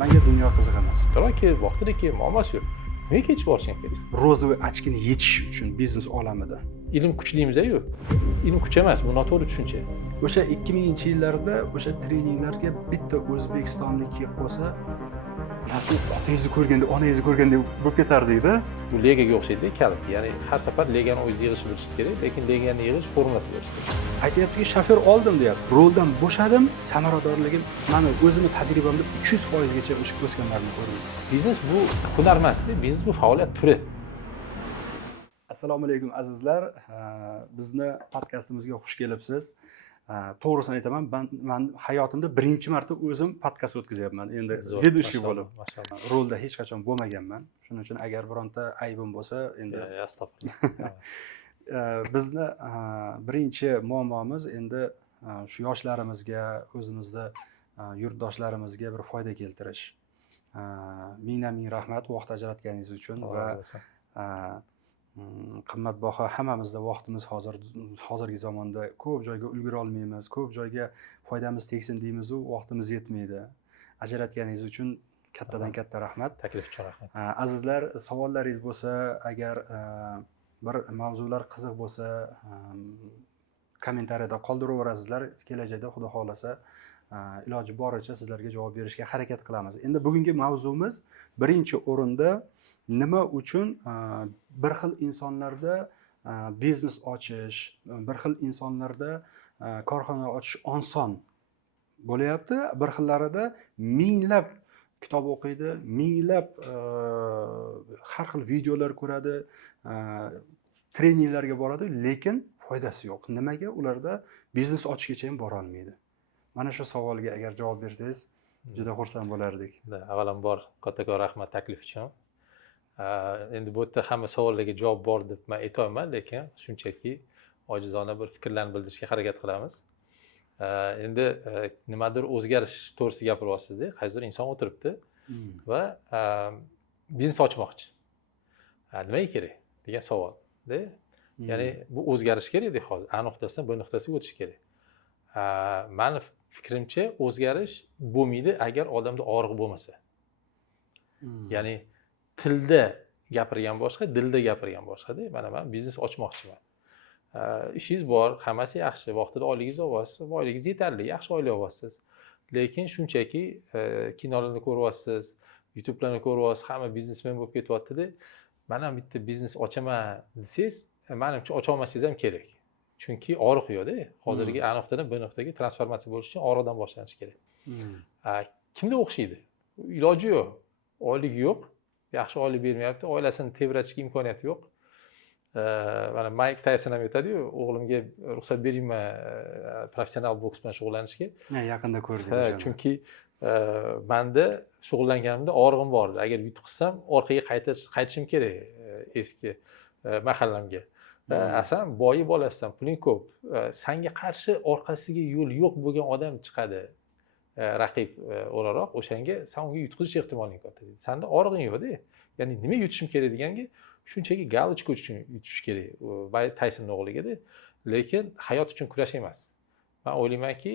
Menga dunyo qiziq emas. To'g'ri, vaqtida keyin muammosi yo'q. Nega kech borishing kerak? Rozовый ochkini yechish uchun biznes olamida. Ilm kuchlimiz-ku. Ilm kuch emas, bu noto'g'ri tushuncha. O'sha 2000-yillarda o'sha treninglarga bitta o'zbekistonlik kelib qolsa, rasmiy otangizni ko'rganda, onangizni ko'rganda bo'lib ketardingda. Bu legaga o'xshaydi, kalit. Ya'ni har safar legani o'zingiz yig'ishni bilishingiz kerak, lekin legani yig'ish formulasi bo'lishi kerak. Aytayaptiki, shofer oldim deyapti. Roldan bo'shadim, samaradorligim mana o'zimni tajribamda 300% gacha o'sganlarni ko'rdim. Biznes bu hunar emasdi, biznes bu faoliyat turi. Assalomu alaykum azizlar. Bizni podkastimizga xush kelibsiz. To'g'risini aytaman, men hayotimda birinchi marta o'zim podkast o'tkazyapman. Endi vedushi bo'lib. Rolda hech qachon bo'lmaganman. Shuning uchun agar bironta aybim bo'lsa, endi astag'firullah. Bizni birinchi muammomiz endi shu yoshlarimizga, o'zimizda yurtdoshlarimizga bir foyda keltirish. Ming rahmat vaqt ajratganingiz uchun va qimmatbaho hammamizda vaqtimiz hozirgi zamonda ko'p joyga ulgura olmaymiz, ko'p joyga foydamiz tegsin deymiz, vaqtimiz yetmaydi. Ajratganingiz uchun kattadan katta rahmat. Taklif uchun rahmat. Azizlar, savollaringiz bo'lsa, agar bir mavzular qiziq bo'lsa, kommentariyada qoldiraverasizlar. Kelajakda xudo xolasa iloji boricha sizlarga javob berishga harakat qilamiz. Endi bugungi mavzumiz birinchi o'rinda nima uchun bir xil insonlarda biznes ochish, bir xil insonlarda korxona ochish oson bo'lyapti, bir xillarida minglab kitob o'qiydi, minglab har xil videolar ko'radi, treninglarga boradi, lekin foydasi yo'q. Nimaga ularda biznes ochishgacha ham bora olmaydi? Mana shu savolga agar javob bersangiz, juda xursand bo'lardik. Avvalambor kattakon rahmat taklif uchun. Endi bu yerda hamma savollarga javob bor deb men aytolmayman, lekin shunchaki ojizona bir fikrlarni bildirishga harakat qilamiz. Endi nimadir o'zgarish to'g'risida gapiryapsiz-da. Qaysidir inson o'tiribdi va biznes ochmoqchi. Nimaga kerak degan savol. Ya'ni bu o'zgarish kerak-da hozir. A nuqtasidan B nuqtasiga o'tish kerak. Meni fikrimcha o'zgarish bo'lmaydi agar odamda og'riq bo'lmasa. Ya'ni tilda gapirgan boshqa, dilda gapirgan boshqa-da. Mana men biznes ochmoqchiman. Ishingiz bor, hammasi yaxshi, vaqtida oyligingizni olyapsiz, oyligingiz yetarli, yaxshi oylik olyapsiz. Lekin shunchaki kinolarni ko'ryapsiz, YouTube'larni ko'ryapsiz, hamma biznesmen bo'lib ketyapti-da. Men ham bitta biznes ochaman desangiz, menimcha ocha olmasangiz ham kerak. Chunki og'riq yo'q-da. Hozirgi A nuqtadan B nuqtaga transformatsiya bo'lish uchun og'riqdan boshlanish kerak. Kimda o'xshaydi? Iloji yo'q. Oylik yo'q. Yaxshi oylik bermayapti, oilasini tebratishga imkoniyati yo'q. Mana Mike Tyson ham aytadi-ku, o'g'limga ruxsat beringman professional boks bilan shug'ullanishga. Yaqinda ko'rdik. Chunki menda shug'ullanganimda og'rig'im bor edi. Agar yutqizsam, orqaga qaytishim kerak eski mahallamga. Asan boyib olasan, puling ko'p. Senga qarshi orqasiga yo'l yo'q bo'lgan odam chiqadi. Raqib o'laroq o'shanga sen unga yutqizish ehtimoling katta. Senda og'rig'ing yo'q-da. Ya'ni nima yutishim kerak deganga, shunchaki galochka uchun yutish kerak. Bay Taysonning o'g'liga-da. Lekin hayot uchun kurash emas. Men o'ylaymanki,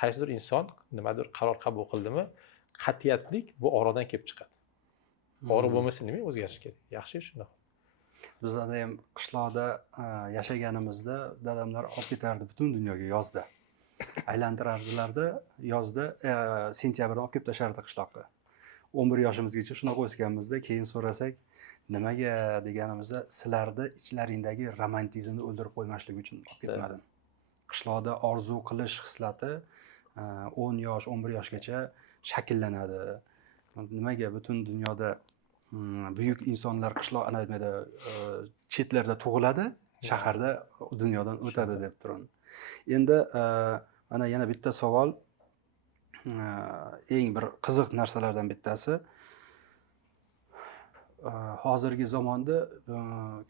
qaysidir inson nimadir qaror qabul qildimi, qat'iyatlik bu oradan kelib chiqadi. Og'riq bo'lmasa nima o'zgarish kerak? Yaxshi shunday. Bizda ham qishloqda yashaganimizda dadamlar olib ketardi butun dunyoga yozda. Aylantirardilarda yozda sentyabrda olib kelib tashardi qishloqqa. 11 yoshimizgacha shunaqa o'sganmizda, keyin so'rasak, nimaga deganimizda, sizlarni ichlaringdagi romantizmni o'ldirib qo'ymaslik uchun olib ketmadim. Qishloqda orzu qilish hislati 10 yosh, 11 yoshgacha shakllanadi. Nimaga butun dunyoda buyuk insonlar qishloq anaytmaydi, chetlarda tug'iladi, shaharda dunyodan o'tadi deb turadi. Endi mana yana bitta savol, eng bir qiziq narsalardan bittasi, hozirgi zamonda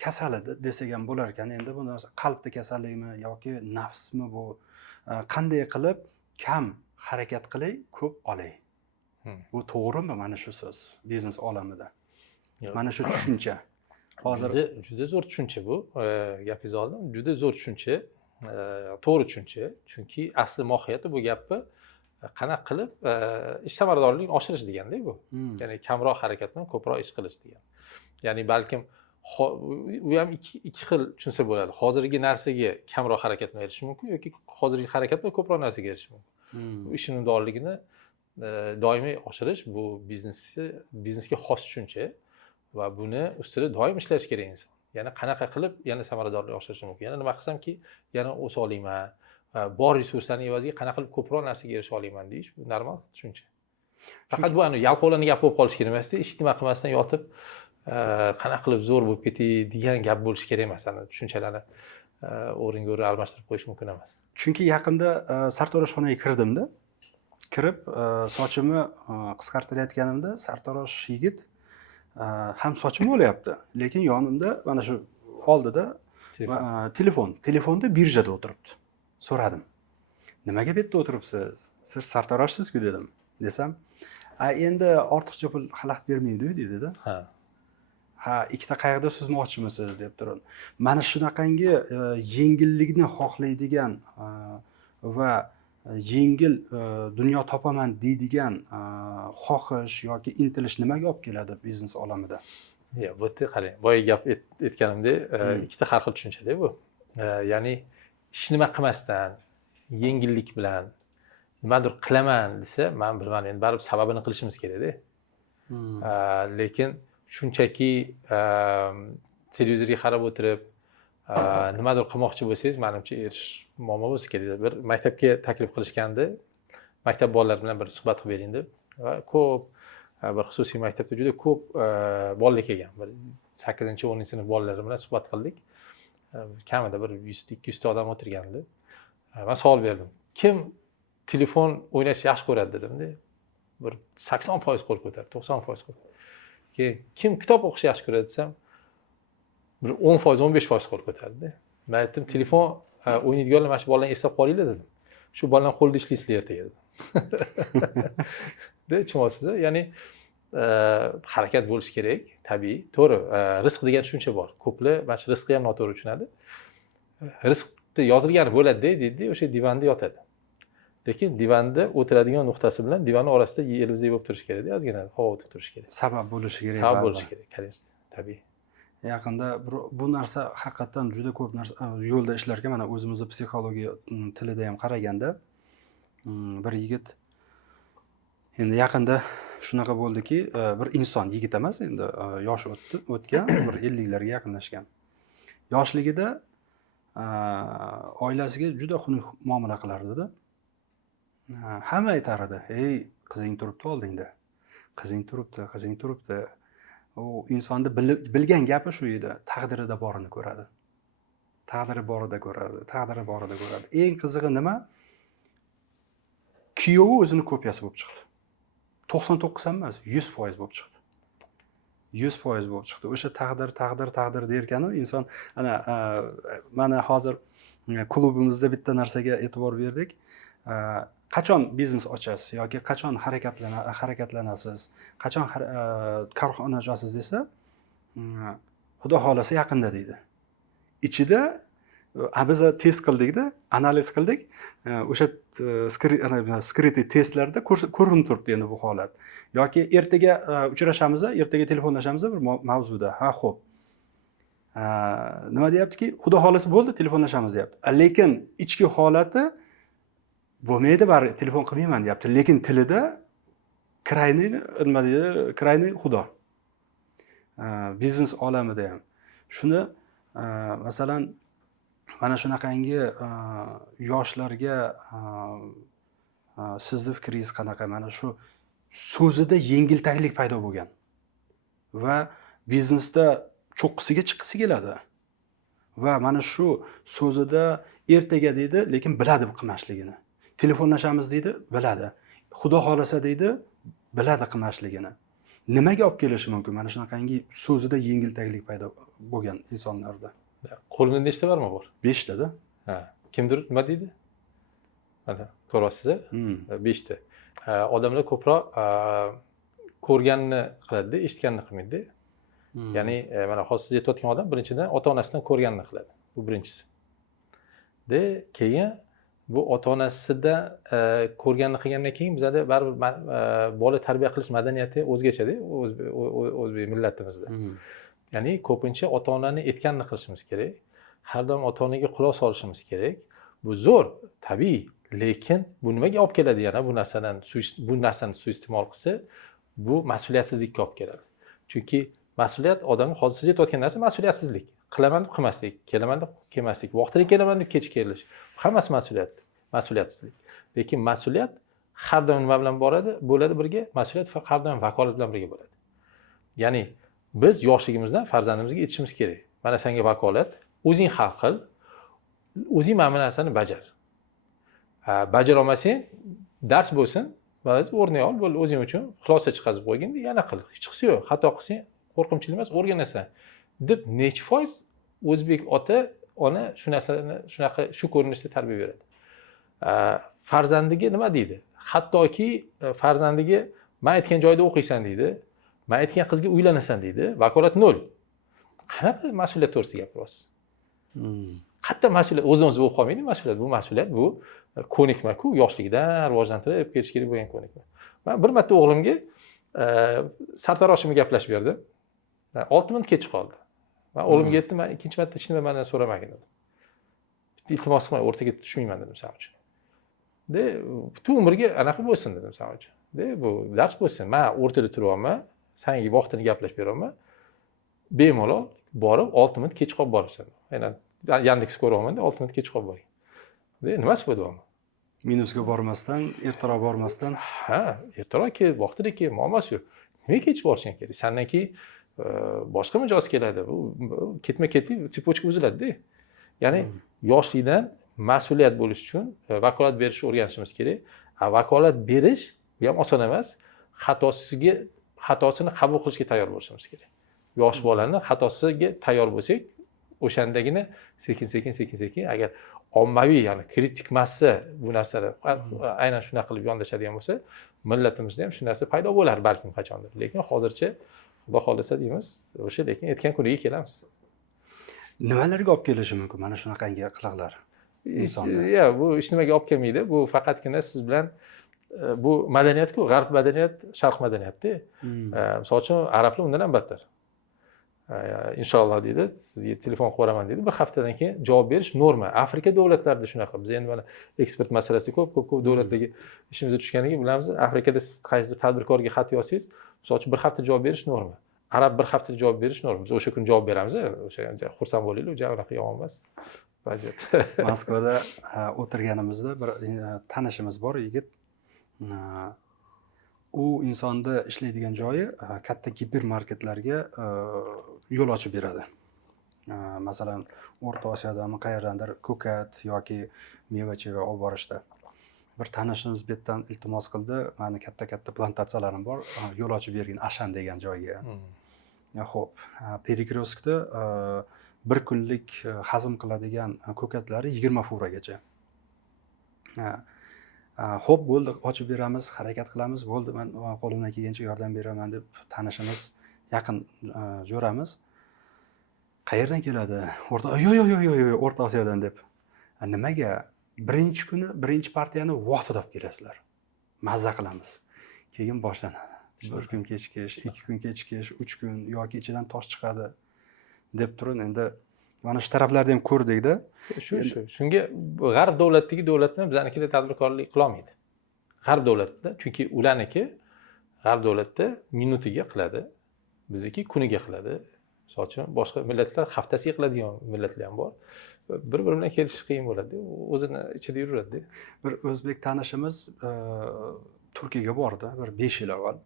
kasal desak ham bo'lar ekan. Endi bu narsa qalbda kasallikmi yoki nafsmi bu? Qanday qilib kam harakat qilay, ko'p olay? Bu to'g'rimi mana shu so'z biznes olamida? Mana shu tushuncha. Hozir juda zo'r tushuncha bu. Gapingizni oldim. Juda zo'r tushuncha. To'g'ri tushuncha. Chunki asli mohiyati bu gapni qanaqa qilib ish samaradorligini oshirish deganda bu. Hmm. Ya'ni kamroq harakat bilan ko'proq ish qilish degan. Ya'ni balkim u ham ikki xil tushunsa bo'ladi. Hozirgi narsaga kamroq harakat bilan erishish mumkin yoki hozirgi harakat bilan ko'proq narsaga erishish mumkin. Hmm. Bu ish unumdorligini doimiy oshirish bu biznesga xos tushuncha va buni ustida doim ishlash kerak inson. Yana qanaqa qilib yana samaradorlik oshirish mumkin? Yana nima qilsamki yana o'sa olayman, bor resurslarning evaziga qanaqa qilib ko'proq narsaga erisha olayman deyish bu normal tushuncha. Faqat bu yalqovlangan gap bo'lib qolish kerak emasda, ish nima qilmasdan yotib qanaqa qilib zo'r bo'lib ketay degan gap bo'lishi kerak emas. Ana tushunchalarni o'ringa o'rin almashtirib qo'yish mumkin emas. Chunki yaqinda sartaroshxonaga kirdimda. Kirib, sochimni qisqartirayotganimda sartarosh yigit ham sochim olyapti, lekin yonimda mana shu oldida telefonda birjada o'tiribdi. So'radim. Nimaga bu yerda o'tiribsiz? Siz sartaroshsiz-ku dedim. Desam, endi ortiqcha pul xalaqit bermaydi-ku dedi-da. Ha, ikkita qayiqda suzmoqchimisiz deb turib. Mana shunaqangi yengillikni xohlaydigan va yengil dunyo topaman deydigan xohish yoki intilish nimaga olib keladi biznes olamida? Yo'q, bu yerda qarang, boya gap aytganimdek, ikkita har xil tushunchada bu. Ya'ni hech nima qilmasdan, yengillik bilan nimadir qilaman desa, men bilmadim, endi baribir sababini qilishimiz kerak-da. Lekin shunchaki televizorga qarab o'tirib nimadir qilmoqchi bo'lsangiz, menimcha erish muammo bo'lsa kerak. Bir maktabga taklif qilishganda, maktab bolalari bilan bir suhbat qilib bering deb va ko'p bir xususiy maktabda juda ko'p bolalar kelgan. Bir 8-10 sinf bolalari bilan suhbat qildik. Kamida bir 100-200 ta odam o'tirgandi. Men savol berdim. Kim telefon o'ynashni yaxshi ko'radi dedim-da. Bir 80% qo'l ko'tardi, 90% qo'l. Keyin kim kitob o'qishni yaxshi ko'radi desam, bir 10%, 15% qo'l ko'tardi. Men aytdim, telefon o'ynaydiganlar mana shu bolalarni eslab qolinglar dedim. Shu bolalarni qo'lida ishlaysizlar ertaga dedim. De tushunasizlar? Ya'ni harakat bo'lishi kerak, tabiiy. To'g'ri, rizq degan tushuncha bor. Ko'plar mana shu rizqni ham noto'g'ri tushunadi. Rizqni yozilgani bo'ladi deydi, o'sha divanda yotadi. Lekin divanda o'tiradigan nuqtasi bilan divanni orasida yelvizak bo'lib turish kerak, ozgina havo o'tib turish kerak. Sabab bo'lishi kerak. Sabab bo'lishi kerak, конечно, tabiiy. Yaqinda bu narsa haqiqatan juda ko'p narsa yo'lda ishlarga, mana o'zimizni psixologiya tilida ham qaraganda bir yigit endi yaqinda shunaqa bo'ldiki, bir inson, yigit emas, endi yoshi o'tgan, bir 50larga yaqinlashgan. Yoshligida oilasiga juda xunuk muomala qilardi-da. Hamma aytar edi, "Ey, qizing turibdi oldingda. Qizing turibdi." U insonni bilgan gapi shu edi, taqdirida borini ko'radi. Taqdiri borida ko'radi. Eng qizig'i nima? Kuyovi o'zini kopiyasi bo'lib chiqdi. 99 ham emas, 100% bo'lib chiqdi. 100% bo'lib chiqdi. O'sha taqdir derkanu inson mana hozir klubimizda bitta narsaga e'tibor berdik. Qachon biznes ochasiz yoki qachon harakatlanasiz, qachon korxona ochasiz desa, Xudo xolasa yaqinda deydi. Ichida biz test qildikda, analiz qildik. O'sha skrytniy testlarda ko'rinib turibdi endi bu holat. Yoki ertaga uchrashamiz, ertaga telefonlashamiz bir mavzuda. Ha, xo'p. Nima deyaptiki, Xudo xolasa bo'ldi, telefonlashamiz deyapti. Lekin ichki holati bo'lmaydi, bari telefon qilmayman deyapti. Lekin tilida krayniy Xudo. Biznes olamida ham. Shuni masalan mana shunaqangi yoshlarga sizni fikringiz qanaqa? Mana shu so'zida yengiltaklik paydo bo'lgan va biznesda cho'qqisiga chiqqisi keladi. Va mana shu so'zida ertaga deydi, lekin biladi bu qilmasligini. Telefonlashamiz deydi, biladi. Xudo xolasa deydi, biladi qilmasligini. Nimaga olib kelishi mumkin? Mana shunaqangi so'zida yengiltaklik paydo bo'lgan insonlarda. Qo'limda nechta barmi bor? 5 ta da. Ha, kimdir nima deydi? Mana ko'ryapsiz-a? 5 ta. Odamlar ko'proq ko'rganini qiladi, eshitganini qilmaydi. Ya'ni mana hozir siz aytayotgan odam birinchidan ota-onasidan ko'rganini qiladi. Bu birinchisi. Keyin bu ota-onasida ko'rganini qilgandan keyin bizada baribir bola tarbiya qilish madaniyati o'zgachada o'zbek millatimizda. Ya'ni ko'pincha ota-onani aytganini qilishimiz kerak. Har doim ota-onaga quloq solishimiz kerak. Bu zo'r, tabiiy, lekin bu nimaga olib keladi yana bu narsani suiiste'mol qilsa, bu mas'uliyatsizlikka olib keladi. Chunki mas'uliyat odamga hozir siz aytayotgan narsa mas'uliyatsizlik. Qilaman deb qilmaslik, kelaman deb kelmaslik, vaqtida kelaman deb kech kelish. Hammasi mas'uliyatsizlik. Lekin mas'uliyat har doim nima bilan bo'ladi birga? Mas'uliyat faqat har doim vakolat bilan birga bo'ladi. Ya'ni biz yoshligimizdan farzandimizga aytishimiz kerak. Mana senga vakolat, o'zing hal qil, o'zing mana bu narsani bajar. Bajara olmasang, dars bo'lsin, ba'zi o'rnay ol, bo'ldi o'zing uchun xulosa chiqazib qo'ygin, yana qil. Hech qisi yo'q. Xato qilsang, qo'rqinchli emas, o'rganasan. Deb necha foiz o'zbek ona shu narsani shu ko'rinishda tarbiya beradi. Farzandiga nima deydi? Hattoki farzandiga men aytgan joyda o'qiysan deydi. Men aytgan qizga uylanasan deydi. Vakolat 0. Qanaqa mas'uliyat to'g'risida gapiryapsiz? Qayerda mas'uliyat o'zimiz bo'lib qolmaydi mas'uliyat bu ko'nikma-ku, yoshlikdan rivojlantirib ketish kerak bo'lgan ko'nikma. Men bir marta o'g'limga sartaroshimga gaplashib berdim. 6 minut kech qoldi. Men o'g'limga aytdim, men ikkinchi marta hech nima mendan so'ramagin dedim. Iltimos qilmay o'rtaga tushmayman dedim sen uchun. Butun umrga anaqa bo'lsin dedim sen uchun. Bu dars bo'lsin. Men o'rtada turyapman, senga vaqtini gaplashib beraman. Bemalol borib 6 minut kech qolib boribsan. Aynan Yandex ko'ryapman-da 6 minut kech qolib boring. Nimasi bu deyapman? Minusga bormasdan, ertaroq bormasdan, ertaroq kel, vaqtida kel, muammosi yo'q. Nimaga kech borishing kerak? Sandan keyin boshqa mijoz keladi. Bu ketma-ketlik sippochka uziladi-da. Ya'ni yoshlikdan mas'uliyat bo'lish uchun vakolat berishni o'rganishimiz kerak. Vakolat berish bu ham oson emas. Xatosini qabul qilishga tayyor bo'lishimiz kerak. Yosh bolani xatosiga tayyor bo'lsak, o'shandagina sekin agar ommaviy, ya'ni kritik massa bu narsalar aynan shunaqa qilib yondashadigan bo'lsa, millatimizda ham shu narsa paydo bo'lar balkim qachondir. Lekin hozircha Xudo xolisa deymiz, o'sha lekin aytgan kuniga kelamiz. Nimalarga olib kelishi mumkin mana shunaqangi qiliqlar insonni? Bu hech nimaga olib kelmaydi. Bu faqatgina siz bilan bu madaniyat-ku, g'arb madaniyat, sharq madaniyati. Misol uchun arablar undan ham battar. Inshaalloh deydi, sizga telefon qilib beraman deydi. Bir haftadan keyin javob berish norma. Afrika davlatlarida shunaqa. Biz endi mana eksport masalasi ko'p davlatlarga ishimizga tushganiga bilamiz. Afrikada siz qaysi tadbirkorga xat yozsangiz, misol uchun bir hafta javob berish norma. Arab bir hafta javob berish norma. Biz o'sha kun javob beramiz. O'sha xursand bo'linglar, unaqa yomon emas vaziyat. Moskvada o'tirganimizda bir tanishimiz bor yigit. U insonni ishlaydigan joyi katta gipermarketlarga yo'l ochib beradi. Masalan, O'rta Osiyodami qayerdandir ko'kat yoki meva-cheva olib borishda. Bir tanishimiz bu yerdan iltimos qildi, meni katta plantatsiyalarim bor, yo'l ochib bergin Ashan degan joyga. Xo'p, Perikrovskda bir kunlik hazm qiladigan ko'katlari 20 furagacha. Xo'p, bo'ldi, ochib beramiz, harakat qilamiz, bo'ldi, men qo'limdan kelgancha yordam beraman deb tanishimiz, yaqin jo'ramiz. Qayerdan keladi? Yo'q, O'rta Osiyodan deb. Nimaga? Birinchi kuni birinchi partiyani vaqtida olib kelasizlar. Mazza qilamiz. Keyin boshlanadi. 1 kun kechikish, 2 kun kechikish, 3 kun yoki ichidan tosh chiqadi deb turib, endi mana shu taraflarni ham ko'rdik-da. Shunga g'arb davlatlar biznikida tadbirkorlik qila olmaydi. G'arb davlatida, chunki ularniki g'arb davlatda minutiga qiladi, bizniki kuniga qiladi. Misol uchun boshqa millatlar haftasiga qiladigan millatlar ham bor. Bir-biri bilan kelishish qiyin bo'ladi. O'zini ichida yuradi. Bir o'zbek tanishimiz Turkiyaga bordi, bir 5 yil avval.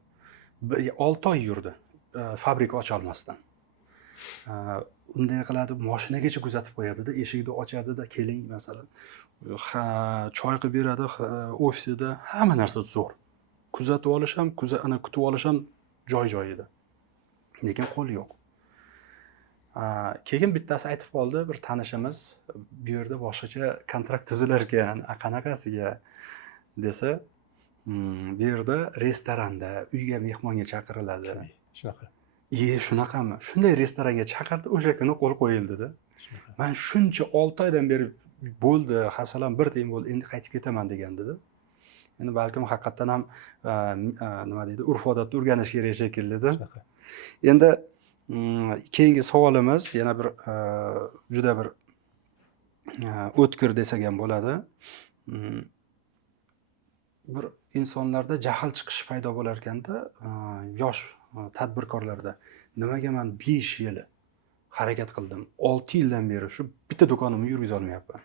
6 oy yurdi, fabrika ocha olmasdan. Unday qiladi, mashinagacha kuzatib qo'yadi-da, eshikni ochadi-da, keling masalan. Choy qilib beradi, ofisida hamma narsa zo'r. Kuzatib olish ham, kutib olish ham joy-joyida. Lekin qo'l yo'q. Keyin bittasi aytib qoldi, bir tanishimiz, bu yerda boshqacha kontrakt tuzilar ekan, qanaqasiga desa, bu yerda restoranda, uyga mehmonga chaqiriladi. Shunaqa. Shunaqami? Shunday restoranga chaqirdi, o'sha kuni qo'l qo'yildi-da. Men shuncha 6 oydan beri bo'ldi, hafsalam bir tiyin bo'ldi, endi qaytib ketaman degandida. Endi balkim haqiqatdan ham nima deydi, urf-odatni o'rganish kerak shekillida. Shunaqa. Endi keyingi savolimiz yana bir juda bir o'tkir desak ham bo'ladi. Bir insonlarda jahl chiqishi paydo bo'lar ekanda, yosh tadbirkorlarda nimaga men 5 yil harakat qildim, 6 yildan beri shu bitta do'konimni yurgiza olmayapman.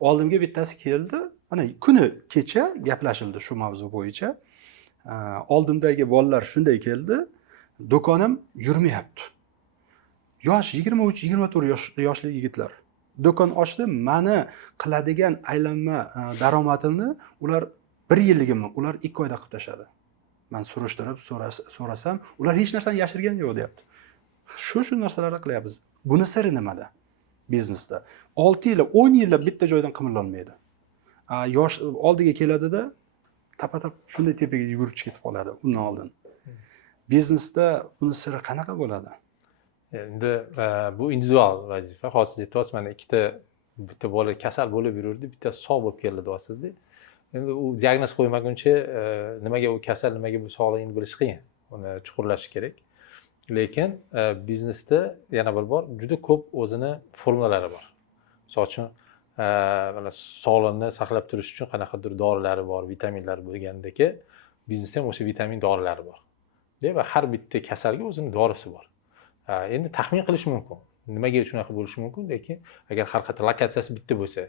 Oldimga bittasi keldi, mana kuni kecha gaplashildi shu mavzu bo'yicha. Oldimdagi bolalar shunday keldi, do'konim yurmayapti. Yosh 23-24 yoshli yigitlar. Do'kon ochdi, mani qiladigan aylanma daromadimni ular 1 yilligimni ular 2 oyda qilib tashadi. Men surishtirib so'rasam, ular hech narsani yashirgani yo'q deyapti. Shu narsalarni qilyapmiz. Buni siri nimada? Biznesda 6 yil, 10 yillab bitta joydan qimirlolmaydi. Yosh oldiga keladida tapa-tap shunday tepaga yugurib ketib qoladi undan oldin. Biznesda buni siri qanaqa bo'ladi? Endi bu individual vazifa. Hozir aytyapsiz, mana bitta bola kasal bo'lib yurardi, bittasi sog' bo'lib keldi deyapsiz-da. Endi u diagnoz qo'ymaguncha nimaga u kasal, nimaga bu sog'ligini bilish qiyin. Uni chuqurlash kerak. Lekin biznesda yana bir bor, juda ko'p o'zini formulalari bor. Misol uchun mana sog'liqni saqlab turish uchun qanaqadir dorilari bor, vitaminlar bo'lgandek, biznesda ham o'sha vitamin dorilari bor. Va har bitta kasalga o'zining dorisi bor. Endi taxmin qilish mumkin. Nimaga shunaqa bo'lishi mumkin? Lekin agar har qanday lokatsiyasi bitta bo'lsa,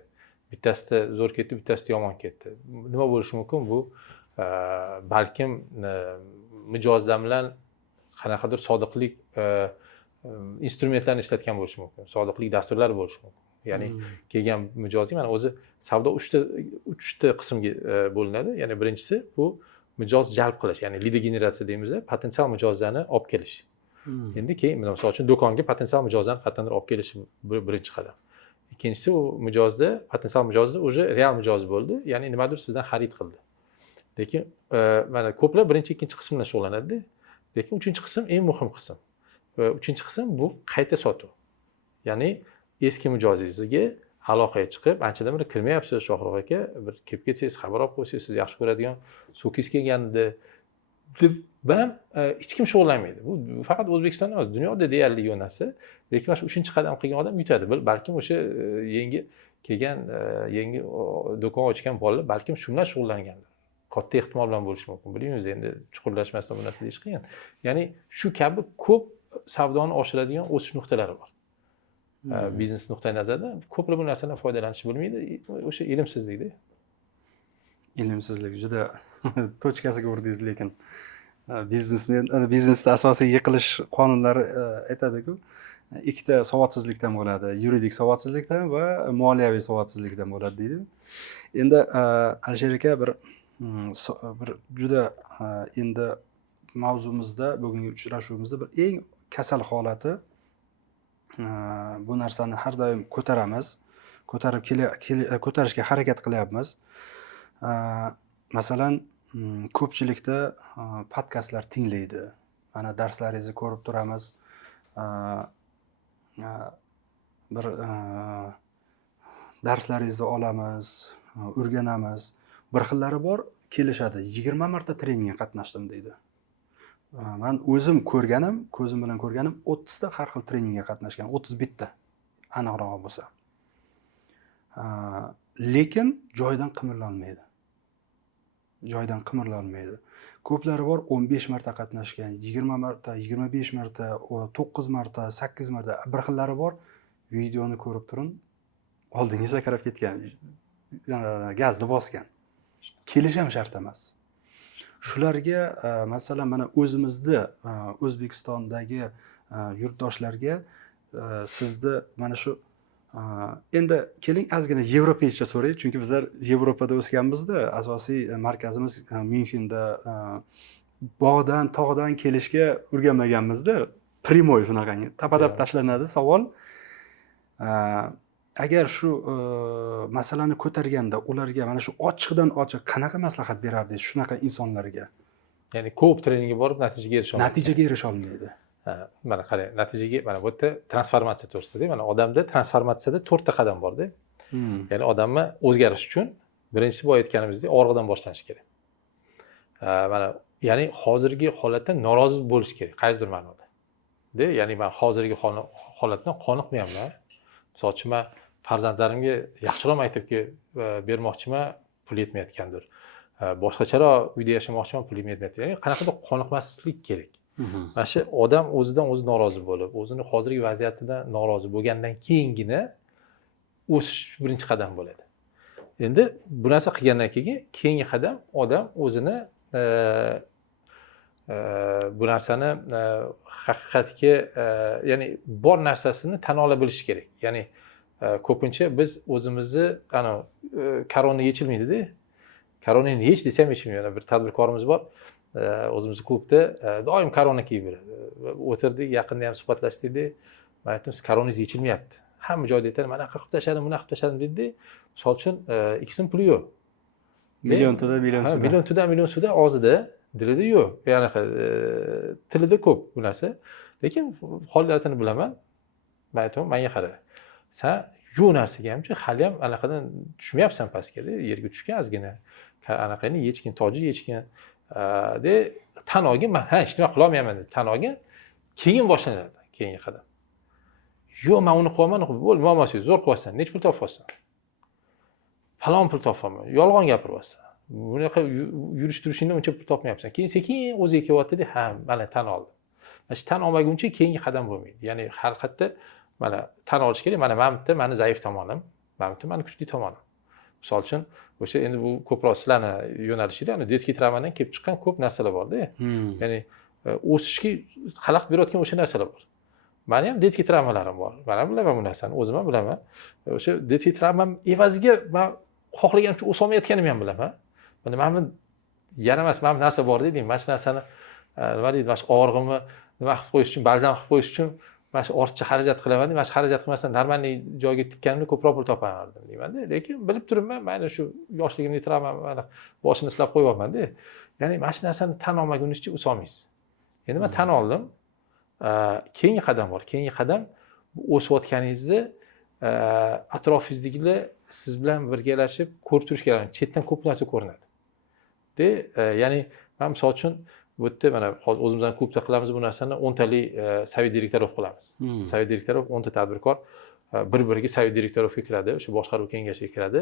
bittasida zo'r ketdi, bittasida yomon ketdi. Nima bo'lishi mumkin? Bu balkim mijozlar bilan qanaqadir sodiqlik instrumentlarni ishlatgan bo'lishi mumkin. Sodiqlik dasturlari bo'lishi mumkin. Ya'ni kelgan mijozning mana o'zi savdo 3 ta qismga bo'linadi. Ya'ni birinchisi bu mijoz jalb qilish, ya'ni lead generatsiya deymiz, potensial mijozlarni olib kelish. Endi keyin misol uchun do'konga potensial mijozlarni qattiqroq olib kelish birinchi qadam. Ikkinchisi u potensial mijozda уже real mijoz bo'ldi, ya'ni nimadir sizdan xarid qildi. Lekin mana ko'plar birinchi, ikkinchi qism bilan shug'ullanadi. Lekin uchinchi qism eng muhim qism. Uchinchi qism bu qayta sotuv. Ya'ni eski mijozingizga aloqaga chiqib, anchadan beri kirmayapsiz, Shohruh aka, bir kelib ketsangiz, xabar olib qo'ysangiz, siz yaxshi ko'radigan so'kingiz kelganda deb bilan hech kim shug'ullanmaydi. Bu faqat O'zbekistonda emas, dunyoda deyarli yo'q narsa. Lekin mana shu 3-qadam qilgan odam yutadi. Balkim o'sha yangi kelgan, yangi do'kon ochgan bolalar balkim shundan shug'ullangandir. Katta ehtimol bilan bo'lishi mumkin. Bilmaymiz, endi chuqurlashmasdan bu narsa deyish qiyin. Ya'ni shu kabi ko'p savdoni oshiradigan o'sish nuqtalari bor. Biznes nuqtai nazaridan ko'plar bu narsadan foydalanishni bilmaydi, o'sha ilmsizlikda. Ilmsizlik juda tochkasiga urdingiz, lekin biznesda asosiy yiqilish qonunlari aytadi-ku, ikkita savodsizlikdan bo'ladi, yuridik savodsizlikdan va moliyaviy savodsizlikdan bo'ladi deydi. Endi Alisher aka bir juda endi mavzumizda, bugungi uchrashuvimizda bir eng kasal holati, bu narsani har doim ko'taramiz, ko'tarishga harakat qilyapmiz. Masalan, ko'pchilikda podkastlar tinglaydi. Mana darslaringizni ko'rib turamiz. Bir darslaringizni olamiz, o'rganamiz. Bir xillari bor, kelishadi. 20 marta treningga qatnashdim deydi. Men o'zim ko'rganim, ko'zim bilan ko'rganim 30 ta har xil treningga qatnashgan, 31 ta aniqroq bo'lsa. Lekin joydan qimirlolmaydi. Ko'plari bor 15 marta qatnashgan, 20 marta, 25 marta, 9 marta, 8 marta. Bir xillari bor, videoni ko'rib turing, oldingizga qarab ketgan, gazni bosgan. Kelish ham shart emas. Shularga masalan mana o'zimizda O'zbekistondagi yurtdoshlarga sizni mana shu endi keling ozgina yevropeycha so'ray, chunki bizlar Yevropada o'sganmizda, asosiy markazimiz Myunxenda, bog'dan, tog'dan kelishga o'rganmaganmizda, primoy shunaqangi tapa-tap tashlanadi savol. Agar shu masalani ko'targanda ularga mana shu ochiqdan ochiq qanaqa maslahat berardingiz shunaqa insonlarga? Ya'ni ko'p treningga borib natijaga erisha olmaydi. Mana qarang, natijaga mana bu yerda transformatsiya to'g'risida, mana odamda transformatsiyada 4 ta qadam bor-da. Ya'ni odamni o'zgarish uchun birinchisi bu aytganimizdek og'riqdan boshlanish kerak. Mana ya'ni hozirgi holatdan norozi bo'lish kerak qaysidir ma'noda. Ya'ni men hozirgi holatdan qoniqmayapman. Misol uchun men farzandlarimga yaxshiroq maktabga bermoqchiman, pul yetmayotgandir. Boshqacharoq uyda yashamoqchiman, pul yetmayapti. Ya'ni qanaqadir qoniqmaslik kerak. Mana shu odam o'zidan o'zi norozi bo'lib, o'zini hozirgi vaziyatidan norozi bo'lgandan keyingina o'sish birinchi qadam bo'ladi. Endi bu narsa qilgandan keyin keyingi qadam odam o'zini bu narsani haqiqatga ya'ni bor narsasini tan ola bilish kerak. Ya'ni ko'pincha biz o'zimizni ana korona yechilmaydi-da. Koronani hech desam yechilmaydi. Bir tadbirkorimiz bor. O'zimizni klubda doim korona kiyib yuradi. O'tirdik, yaqinda ham suhbatlashdik-da. Men aytdim, siz koronangiz yechilmayapti. Hamma joyda aytadi, mana qilib tashladim, buni qilib tashladim dedi. Misol uchun ikkisini puli yo'q. Million to'da million suda og'zida, dilida yo'q. Ya'ni tilida ko'p bu narsa. Lekin holatini bilaman. Men aytaman, menga qara. Sen yo'q narsaga hamchi hali ham anaqadan tushmayapsan pastga-da, yerga tushgan ozgina. Anaqani yechkin, toji yechkin. De tan olgin, men hech nima qila olmayman deb tan olgin, keyin boshlanadi keyingi qadam. Yo'q, men uni qilaman, bo'l, muammosi yo'q, zo'r qilasan, nech pul topyapsan? Falon pul topyapman, yolg'on gapiryapsan. Bunaqa yurish turishingdan uncha pul topmayapsan. Keyin sekin o'ziga kelyapti-da, ha, mana tan oldim. Mana shu tan olmaguncha keyingi qadam bo'lmaydi. Ya'ni har qayerda mana tan olish kerak, mana bitta meni zaif tomonim, mana bitta meni kuchli tomonim. Misol uchun o'sha endi bu ko'proq sizlarni yo'nalishingda, ya'ni detskiy travmadan kelib chiqqan ko'p narsalar bor-da. Ya'ni o'sishga xalaqit berayotgan o'sha narsalar bor. Meni ham detskiy travmalarim bor. Men ham bilaman bu narsani, o'zim ham bilaman. O'sha detskiy travmam evaziga men xohlaganimcha o'solmayotganimni ham bilaman. Mana yaramas, mana bu narsa bor deydi, mana shu narsani nima deydi, mana shu og'rig'imni nima qilib qo'yish uchun, balzam qilib qo'yish uchun mana shu ortiqcha xarajat qilaman, mana shu xarajat qilmasam normalniy joyga tikkanimda ko'proq pul topaman deyman-da. Lekin bilib turibman, mana shu yoshligimni travma mana boshini silab qo'yapman-da. Ya'ni mana shu narsani tan olmagunizcha o'solmaysiz. Endi men tan oldim. Keyingi qadam bor. Keyingi qadam o'sayotganingizni atrofingizdagilar siz bilan birgalashib ko'rib turish kerak. Chetdan ko'p narsa ko'rinadi. Ya'ni men misol uchun bu yerda mana hozir o'zimizdan klubda qilamiz bu narsani 10 talik sovet direktorov qilamiz. Sovet direktorov 10 ta tadbirkor bir-biriga sovet direktorovga kiradi, o'sha boshqaruv kengashiga kiradi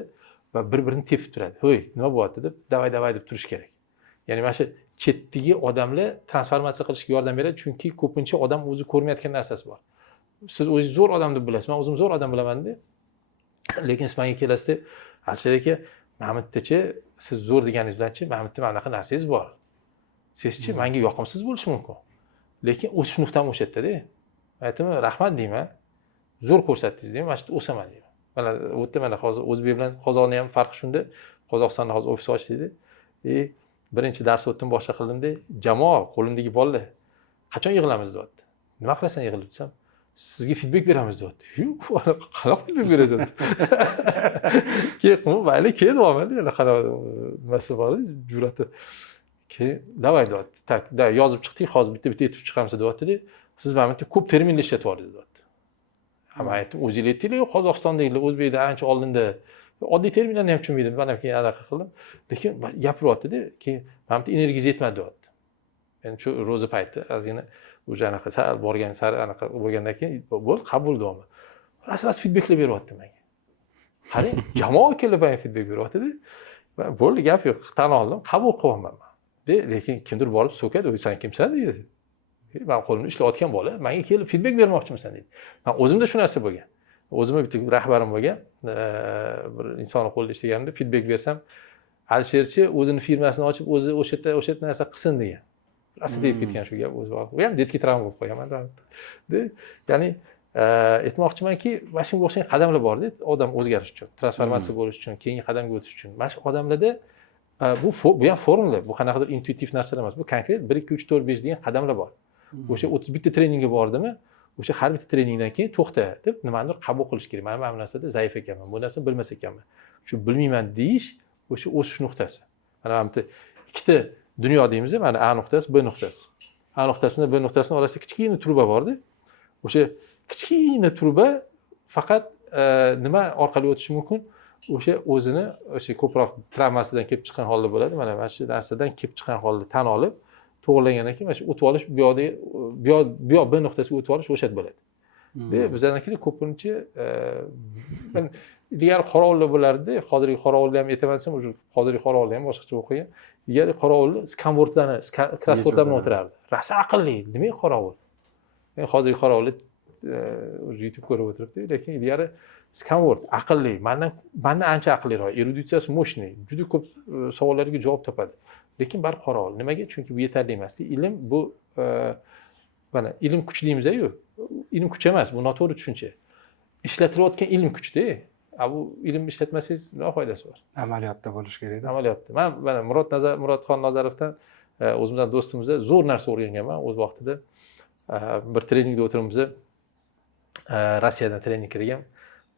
va bir-birini tepib turadi. "Ho'y, nima bo'lyapti?" deb, "Davay deb turish kerak." Ya'ni mana shu chetdagi odamlar transformatsiya qilishga yordam beradi, chunki ko'pincha odam o'zi ko'rmayotgan narsasi bor. Siz o'zingiz zo'r odam deb bilasiz. Men o'zim zo'r odam bilaman-da. Lekin siz menga kelasizda, "Alshir aka, mana bu yerdachi siz zo'r deganingiz bilanchi, mana bu yerda mana bunaqa narsangiz bor. Sizchi menga yoqimsiz bo'lishi mumkin. Lekin o'sish nuqtam o'sha yerda-da." Aytaman, "Rahmat" deyman. "Zo'r ko'rsatdingiz" deyman. "Mana shu yerda o'saman" deyman. Mana u yerda mana hozir o'zbek bilan Qozog'ning ham farqi shunda. Qozog'istonda hozir ofis ochdik. Birinchi dars o'tdim, boshqa qildimda, "Jamoa, qo'limdagi bolalar, qachon yig'ilamiz" deyapti. "Nima qilasan yig'ilib?" desam, "Sizga feedback beramiz" deyapti. "Qanaqa feedback berasiz?" Keyin mayli, keyin deyapman, yana qanaqa nimasi bor, jur'ati. Keyin "Davay" deyapti. "Tak, da yozib chiqdik, hozir bitta aytib chiqamiz" deyapti-da. "Siz mana bitta ko'p terminlar ishlatyapsiz" deyapti. Men aytdim, "O'zingiz aytdinglar-ku, Qozog'istondagilar o'zbekdan ancha oldinda oddiy terminlarni ham tushunmaydi." Mana keyin anaqa qildim. Lekin gapiryapti-da, keyin "Mana bitta energiyangiz yetmadi" deyapti. Endi shu ro'za payti ozgina o'sha anaqa sal borgan sari anaqa bo'lgandan keyin bo'l, qabul deyapman. Rasmas feedbacklar beryapti menga. Qarang, jamoa kelib menga feedback beryapti-da. Bo'ldi, gap yo'q, tan oldim, qabul qilyapman men. Lekin kimdir borib so'kadi, "Sen kimsan?" deydi. "Men qo'limni ishlayotgan bola, menga kelib feedback bermoqchimisan" deydi. Men o'zimda shu narsa bo'lgan. O'zimga bitta rahbarim bo'lgan, bir insonni qo'lida ishlaganimda feedback bersam, "Alshirchi o'zini firmasini ochib, o'zi o'sha yerda narsa qilsin" degan. Rosa deb ketgan shu gap o'zi vaqtida. U ham detskiy travma bo'lib qolgan. Ya'ni aytmoqchimanki, mana shunga o'xshagan qadamlar bor-da, odam o'zgarish uchun, transformatsiya bo'lish uchun, keyingi qadamga o'tish uchun. Mana shu odamlarda bu ham formula, bu qanaqadir intuitiv narsalar emas. Bu konkret 1 2 3 4 5 degan qadamlar bor. O'sha 31 ta treningga bordimi, o'sha har bitta treningdan keyin to'xta deb nimanidir qabul qilish kerak. Mana bu narsada zaif ekanman, bu narsani bilmas ekanman. Shu bilmayman deyish o'sha o'sish nuqtasi. Mana bitta ikkita dunyo deymiz, mana A nuqtasi, B nuqtasi. A nuqtasi bilan B nuqtasining orasida kichkina truba bor-da. O'sha kichkina truba faqat nima orqali o'tishi mumkin? O'sha o'zini ko'proq travmasidan kelib chiqqan holda bo'ladi. Mana shu narsadan kelib chiqqan holda tan olib, to'g'rilagandan keyin mana shu o'tib olish, bu yoq bir nuqtasiga o'tib olish o'sha bo'ladi. Bizlarnikida ko'pincha ilgari qorovullar bo'lardi. Hozirgi qorovulni ham aytaman desam, hozirgi qorovulni ham boshqacha o'qigan. Ilgari qorovullar skambortlarni, krasportlar bilan o'tirardi. Rosa aqlli, nima qorovul? Men hozirgi qorovullar YouTube ko'rib o'tiribdi, lekin ilgari skamvort aqlli, mendan ancha aqlliroq, eruditsiyasi mo'shniy, juda ko'p savollarga javob topadi. Lekin bari qorovul. Nimaga? Chunki bu yetarli emas. Ilm bu mana ilm kuch deymiz-ku. Ilm kuch emas, bu noto'g'ri tushuncha. Ishlatilayotgan ilm kuchda. Bu ilm ishlatmasangiz nima foydasi bor? Amaliyotda bo'lish kerak-da. Amaliyotda. Men mana Murodxon Nazarovdan o'zimizdan do'stimizdan zo'r narsa o'rganganman o'z vaqtida. Bir treningda o'tiribmiz. Rossiyadan trening kirgan.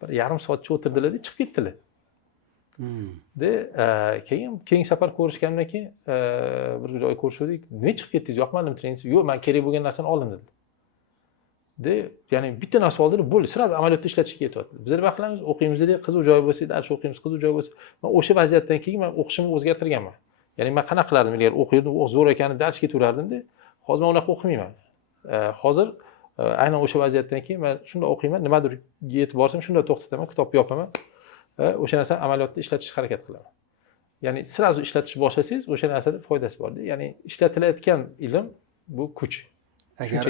Bir yarim soatcha o'tirdilar-da, chiqib ketdilar. Keyin safar ko'rishgandan keyin bir joy ko'rishdik. Nima chiqib ketdingiz? Yoqmadimi trening? Yo'q, men kerak bo'lgan narsani oldim dedi. Ya'ni bitta narsa oldi, bo'ldi, sirasi amaliyotda ishlatishga ketyapti. Bizlar vaqtlarimiz o'qiymiz dedik, qiziq joy bo'lsa, dars o'qiymiz, qiziq joy bo'lsa. Men o'sha vaziyatdan keyin men o'qishimni o'zgartirganman. Ya'ni men qanaqa qilardim? Ilgari o'qirdim, zo'r ekanini darsga ketaverardim-da. Hozir men unaqa o'qimayman. Hozir aynan o'sha vaziyatdan keyin men shunda o'qiyman, nimadir yetib borsam shunda to'xtataman, kitobni yopaman. O'sha narsani amaliyotda ishlatishga harakat qilaman. Ya'ni sirasi ishlatishni boshlasangiz, o'sha narsada foydasi bor-da. Ya'ni ishlatilayotgan ilm bu kuch. Agar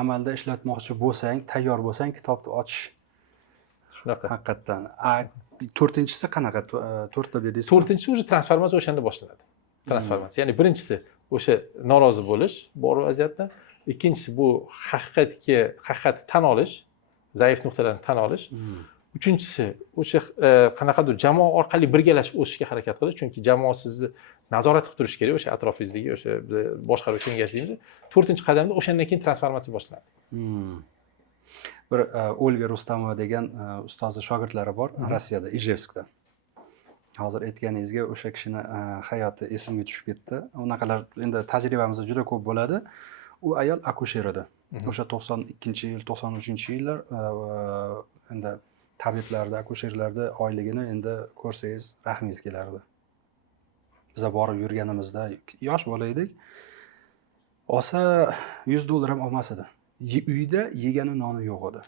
amalda ishlatmoqchi bo'lsang, tayyor bo'lsang, kitobni ochish. Shunaqa. Haqiqatdan. To'rtinchisi qanaqa? To'rtta dedingiz. To'rtinchisi o'sha transformatsiya o'shanda boshlanadi. Transformatsiya. Ya'ni birinchisi o'sha norozi bo'lish, bor vaziyatdan. Ikkinchisi bu haqiqatni tan olish, zaif nuqtalarni tan olish. Uchinchisi o'sha qanaqadir jamoa orqali birgalashib o'sishga harakat qilish, chunki jamoa sizni nazorat qilib turishi kerak, o'sha atrofingizdagi o'sha boshqaruv kengash deymiz. To'rtinchi qadamda o'shandan keyin transformatsiya boshlanadi. Bir Olga Rustamova degan ustozni shogirdlari bor Rossiyada, Ijevskda. Hozir aytganingizga o'sha kishini hayoti esimga tushib ketdi. Unaqalar endi tajribamizda juda ko'p bo'ladi. U ayol akusher edi. O'sha 92-yil, 93-yillar endi tabiblarda, akusherlarda oyligini endi ko'rsangiz rahmingiz kelardi. Biz borib yurganimizda yosh bola edik. Olsa $100 ham olmas edi. Uyda yegani noni yo'q edi.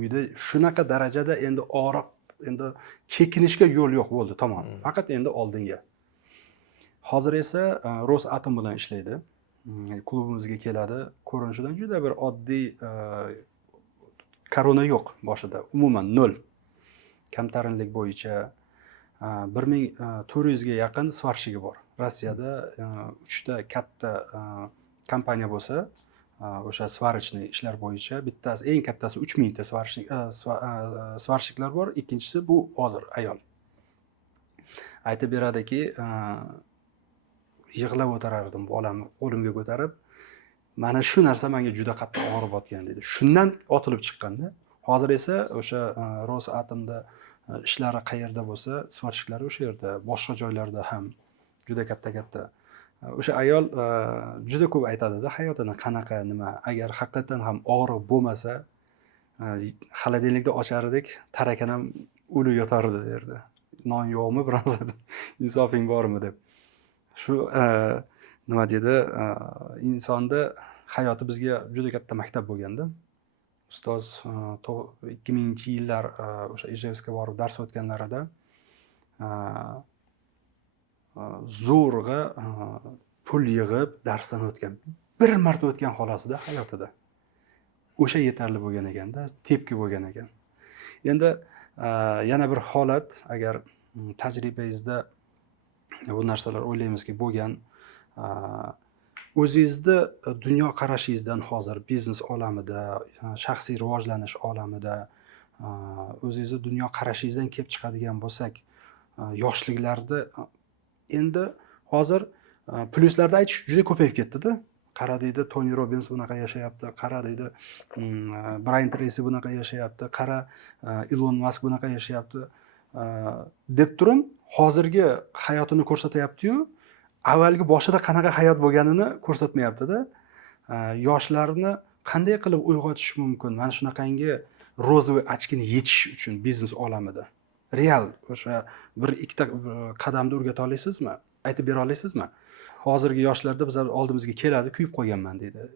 Uyda shunaqa darajada endi og'riq, endi chekinishga yo'l yo'q bo'ldi, tamom. Faqat endi oldinga. Hozir esa Rosatom bilan ishlaydi. Klubimizga keladi. Ko'rinishidan juda bir oddiy korona yo'q boshida. Umuman 0. Kamtarinlik bo'yicha 1400 ga yaqin svarshigi bor. Rossiyada 3 ta katta kompaniya bo'lsa, o'sha svarichniy ishlar bo'yicha bittasi, eng kattasi 3000 ta svarshiklar bor, ikkinchisi bu hozir ayol. Aytib beradiki, yig'lab o'tirardim bolamni qo'limga ko'tarib, mana shu narsa menga juda qattiq og'rib o'tgan dedi. Shundan otilib chiqqanda, hozir esa o'sha Rosatomda ishlari qayerda bo'lsa, svarshiklar o'sha yerda, boshqa joylarda ham juda katta. O'sha ayol juda ko'p aytadi-da hayotini qanaqa, nima. Agar haqiqatan ham og'riq bo'lmasa, xolodilnikda ochar edik, tarakan ham o'lib yotardi derdi. Non yo'qmi, biroz insofing bormi deb. Shu nima dedi, insonda hayoti bizga juda katta maktab bo'lganda. Ustoz 2000-yillar o'sha Ijevskga borib dars o'tganlarida zo'rg'a pul yig'ib darsdan o'tgan. Bir marta o'tgan xolasida hayotida. O'sha yetarli bo'lgan ekanda, tepki bo'lgan ekan. Endi yana bir holat, agar tajribangizda bu narsalar o'ylaymizki bo'lgan, o'zingizni dunyo qarashingizdan hozir biznes olamida, shaxsiy rivojlanish olamida o'zingizni dunyo qarashingizdan kelib chiqadigan bo'lsak, yoshliklarda endi hozir plyuslarda aytish juda ko'payib ketdi-da. Qara deydi, Tony Robbins bunaqa yashayapti, qara deydi, Brian Tracy bunaqa yashayapti, qara Elon Musk bunaqa yashayapti deb turib, hozirgi hayotini ko'rsatyapti-yu, avvalgi boshida qanaqa hayot bo'lganini ko'rsatmayapti-da. Yoshlarni qanday qilib uyg'otish mumkin? Mana shunaqangi rozvoy ochkini yechish uchun biznes olamida real o'sha bir ikkita qadamni o'rgata olasizmi? Aytib bera olasizmi? Hozirgi yoshlarda bizlar oldimizga keladi, kuyib qo'yganman deydi.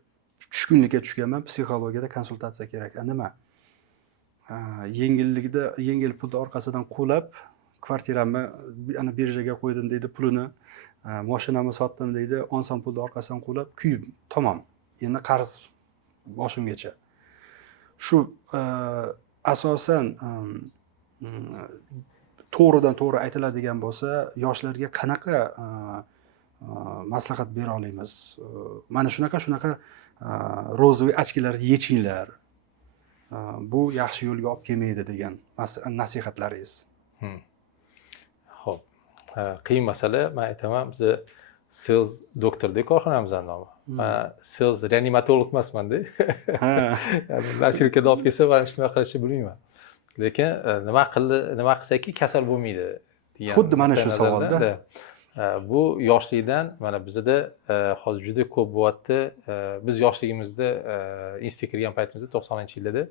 Tushkunlikka tushganman, psixologiyada konsultatsiya kerak. Nima? Yengil pulni orqasidan quvlab, kvartiramni ana birjaga qo'ydim deydi, pulini, mashinamni sotdim deydi, oson pulni orqasidan quvlab, kuyib, tamom. Endi qarz boshimgacha. Shu asosan to'g'ridan to'g'ri aytiladigan bo'lsa, yoshlarga qanaqa maslahat bera olamiz? Mana shunaqa rozvoy ochkilarni yechinglar. Bu yaxshi yo'lga olib kelmaydi degan nasihatlaringiz. Xo'p. Qiyin masala, men aytaman, biz sales doktorda korxonamizning nomi. Men sales reanimatolog emasman-da. Ya'ni nasirkada olib kelsa, men nima qilishni bilmayman. Lekin nima qilsaki kasal bo'lmaydi degan. Xuddi mana shu savolda. Bu yoshlikdan mana bizda hozir juda ko'p bo'lyapti. Biz yoshligimizda institutga kirgan paytimizda 90-yillarda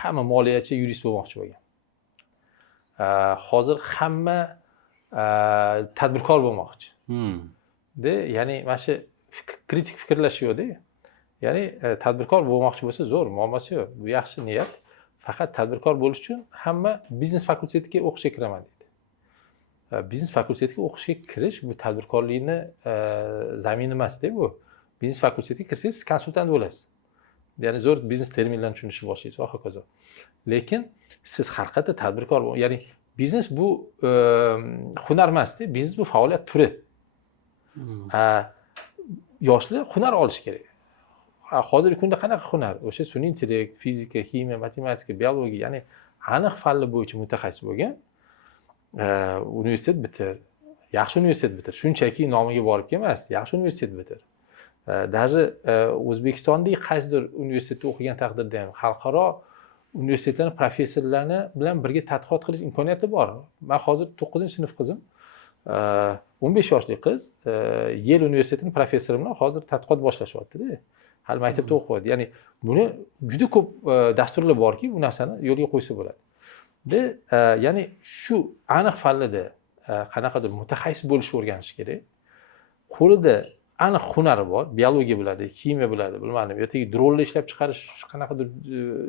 hamma moliyachi, yurist bo'lmoqchi bo'lgan. Hozir hamma tadbirkor bo'lmoqchi. Ya'ni mana shu kritik fikrlash yo'qda. Ya'ni tadbirkor bo'lmoqchi bo'lsa zo'r, muammosi yo'q. Bu yaxshi niyat. Faqat tadbirkor bo'lish uchun hamma biznes fakultetiga o'qishga kiraman deydi. Biznes fakultetiga o'qishga kirish bu tadbirkorlikni zamini emas-da bu. Biznes fakultetiga kirsangiz konsultant bo'lasiz. Ya'ni zo'r biznes terminlarni tushunishni boshlaysiz va hokazo. Lekin siz har qanday tadbirkor, ya'ni biznes bu hunar emas-da, biznes bu faoliyat turi. Yoshlar hunar olish kerak. Hozirgi kunda qanaqa hunar? O'sha sun'iy intellekt, fizika, ximiya, matematika, biologiya, ya'ni aniq fanlar bo'yicha mutaxassis bo'lgan universitet bitir. Yaxshi universitet bitir. Shunchaki nomiga borib kelmas, yaxshi universitet bitir. Даже O'zbekistondagi qaysidir universitetda o'qigan taqdirda ham xalqaro universitetlarning professorlari bilan birga tadqiqot qilish imkoniyati bor. Men hozir 9-sinf qizim, 15 yoshli qiz, Yale universitetining professori bilan hozir tadqiqot boshlashyapti-da. Hali maktabda o'qiyapti. Ya'ni buni juda ko'p dasturlar borki, bu narsani yo'lga qo'ysa bo'ladi. Ya'ni shu aniq fanlarda qanaqadir mutaxassis bo'lishni o'rganish kerak. Qo'lida aniq hunari bor, biologiya biladi, ximiya biladi, bilmadim, ertaga dronlar ishlab chiqarish, qanaqadir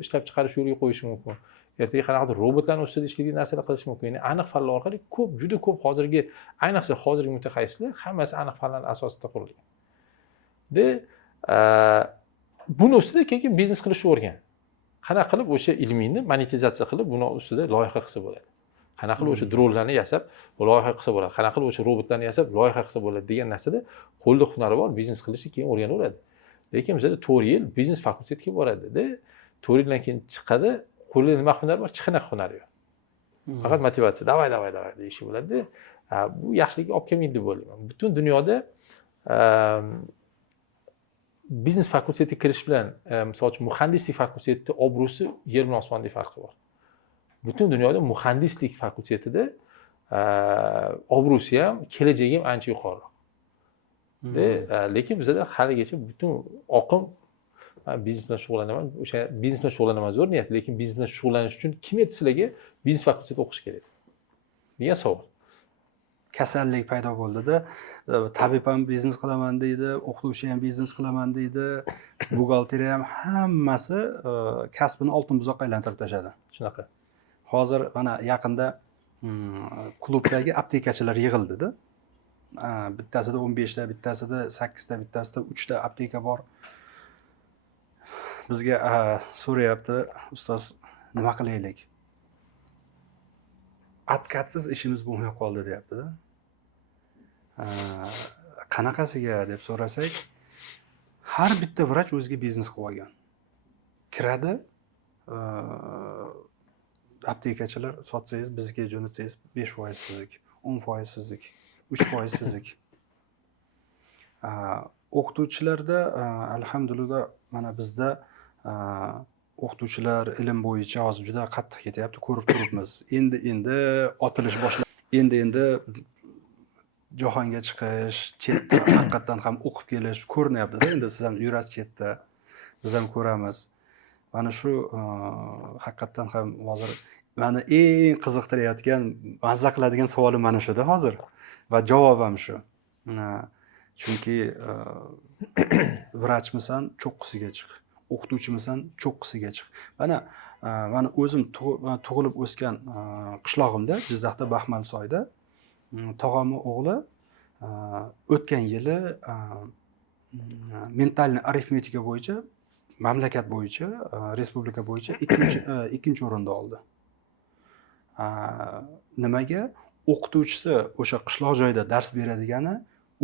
ishlab chiqarish yo'lga qo'yishi mumkin. Ertaga qanaqadir robotlarning ustida ishlaydigan narsalar qilish mumkin. Ya'ni aniq fanlar orqali juda ko'p hozirgi, ayniqsa hozirgi mutaxassislar hammasi aniq fanlar asosida qurilgan. Buni ustida keyin biznes qilishni o'rgan. Qanaqa qilib o'sha ilmiyni monetizatsiya qilib, buni ustida loyiha qilsa bo'ladi. Qanaqa qilib o'sha dronlarni yasab, loyiha qilsa bo'ladi. Qanaqa qilib o'sha robotlarni yasab, loyiha qilsa bo'ladi degan narsada qo'lda hunari bor, biznes qilishni keyin o'rganaveradi. Lekin bizda 4 yil biznes fakultetiga boradi-da, 4 yildan keyin chiqadi, qo'lida nima hunar bor, chiqana hunari yo'q. Faqat motivatsiya, davay deyishi bo'ladi. Bu yaxshilikka olib kelmaydi deb o'ylayman. Butun dunyoda biznes fakultetiga kirish bilan, misol uchun muhandislik fakultetida obro'si yer bilan osmondek farqi bor. Butun dunyoda muhandislik fakultetida obro'si ham, kelajagi ham ancha yuqoriroq. Lekin bizda haligacha butun oqim biznes bilan shug'ullanaman, o'sha biznes bilan shug'ullanaman zo'r niyat, lekin biznes bilan shug'ullanish uchun kim aytdi sizlarga biznes fakultetida o'qish kerak degan savol. Kasallik paydo bo'ldida, tabib ham biznes qilaman deydi, o'qituvchi ham biznes qilaman deydi, buxgalteriya ham, hammasi kasbini oltin buzoqqa aylantirib tashladi. Shunaqa. Hozir mana yaqinda klubdagi aptekachilar yig'ildida. Bittasida 15 ta, bittasida 8 ta, bittasida 3 ta apteka bor. Bizga so'rayapti, ustoz, nima qilaylik? Atkatsiz ishimiz bo'lmay qoldi deyapti-da. Qanaqasiga deb so'rasak, har bitta vrach o'ziga biznes qilib olgan. Kiradi, aptekachilar sotsangiz, bizga jo'natsangiz 5% sizlik, 10% sizlik, 3% sizlik. O'qituvchilarda alhamdulillah mana bizda o'qituvchilar ilm bo'yicha hozir juda qattiq ketyapti, ko'rib turibmiz. Endi otilish boshladi. Endi jahonga chiqish, chetda haqiqatan ham o'qib kelish ko'rinyapti-da. Endi siz ham yurasiz chetda, biz ham ko'ramiz. mana shu haqiqatdan ham hozir mani eng qiziqtirayotgan, mazza qiladigan savolim mana shuda hozir va javobim shu. Chunki vrachmisan, cho'qqisiga chiq. O'qituvchimisan, cho'qqisiga chiq. Mana o'zim tug'ilib o'sgan qishlog'imda, Jizzaxda Baxmalsoyda tog'amni o'g'li o'tgan yili mentalniy arifmetika bo'yicha mamlakat bo'yicha, respublika bo'yicha ikkinchi o'rinda oldi. Nimaga? O'qituvchisi o'sha qishloq joyda dars beradigani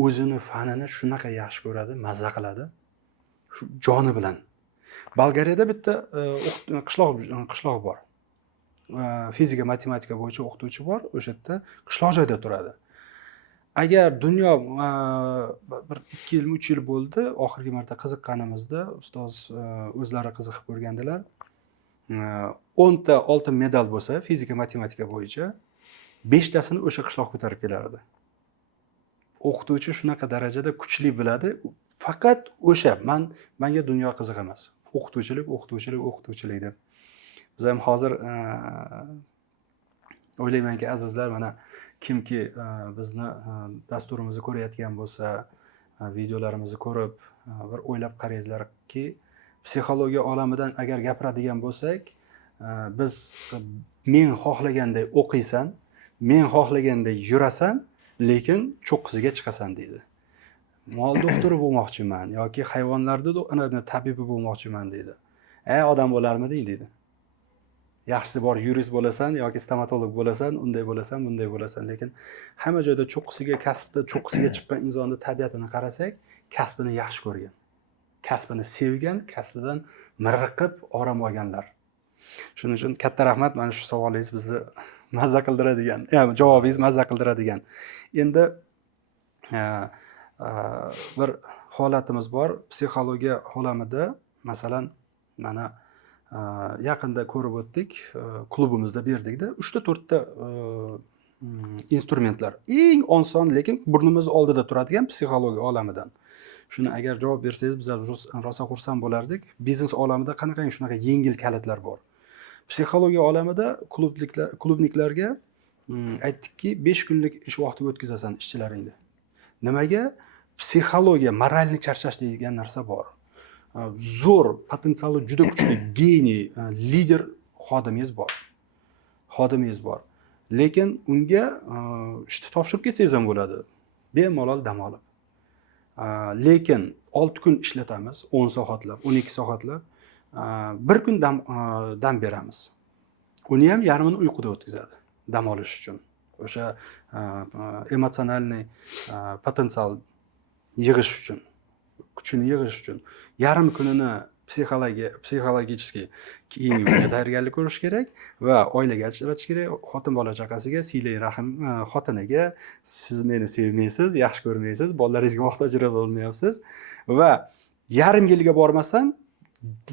o'zini fanini shunaqa yaxshi ko'radi, mazza qiladi. Shu joni bilan. Bolgariyada bitta qishloq bor. Fizika, matematika bo'yicha o'qituvchi bor, o'sha yerda qishloq joyda turadi. Agar dunyo bir 2 yil, 3 yil bo'ldi, oxirgi marta qiziqqanimizda ustoz o'zlari qiziqib ko'rgandilar. 10 ta oltin medal bo'lsa, fizika, matematika bo'yicha 5 tasini o'sha qishloq ko'tarib kelardi. O'qituvchi shunaqa darajada kuchli biladi. Faqat o'sha menga dunyo qiziq emas. O'qituvchilik deb. Biz ham hozir o'ylaymanki, azizlar, mana kimki bizni dasturimizni ko'rayotgan bo'lsa, videolarimizni ko'rib, bir o'ylab qarangizlarki, psixologiya olamidan agar gapiradigan bo'lsak, biz men xohlaganday o'qiysan, men xohlaganday yurasan, lekin cho'qqisiga chiqasan deydi. Mol doktori bo'lmoqchiman yoki hayvonlarning tabibi bo'lmoqchiman deydi. Odam bo'larmiding deydi. Yaxshisi bor yurist bo'lasan yoki stomatolog bo'lasan, unday bo'lasan, bunday bo'lasan, lekin hamma joyda kasbda cho'qqisiga chiqqan insonning tabiatini qarasak, kasbini yaxshi ko'rgan, kasbini sevgan, kasbidan miriqib orom olganlar. Shuning uchun katta rahmat, mana shu savolingiz bizni mazza qildiradigan, javobingiz mazza qildiradigan. Endi bir holatimiz bor, psixologiya olamida, masalan, mana yaqinda ko'rib o'tdik, klubimizda berdikda 3 ta 4 ta instrumentlar, eng oson lekin burnimiz oldida turadigan psixologiya olamidan. Shuni agar javob bersangiz, biz rosa xursand bo'lardik. Biznes olamida qanaqangi shunaqa yengil kalitlar bor. Psixologiya olamida klubniklarga aytdikki, 5 kunlik ish vaqti o'tkazasan ishchilaringni. Nimaga? Psixologiya, moralniy charchash degan narsa bor. Zo'r, potensiali juda kuchli, geniy, lider xodimingiz bor. Lekin unga ishni topshirib ketsangiz ham bo'ladi. Bemalol dam olib. Lekin 6 kun ishlatamiz, 10 soatlab, 12 soatlab, bir kun dam beramiz. Uni ham yarmini uyquda o'tkazadi, dam olish uchun. O'sha emotsionalniy potensial yig'ish uchun, kuchini yig'ish uchun yarim kunini psixologicheskiy kiyinishga tayyorgarlik ko'rish kerak va oilaga ajratish kerak, xotin bola chaqasiga siylay rahim, xotiniga siz meni sevmaysiz, yaxshi ko'rmaysiz, bolalaringizga muhtoj bo'lmayapsiz va yarim yilga bormasdan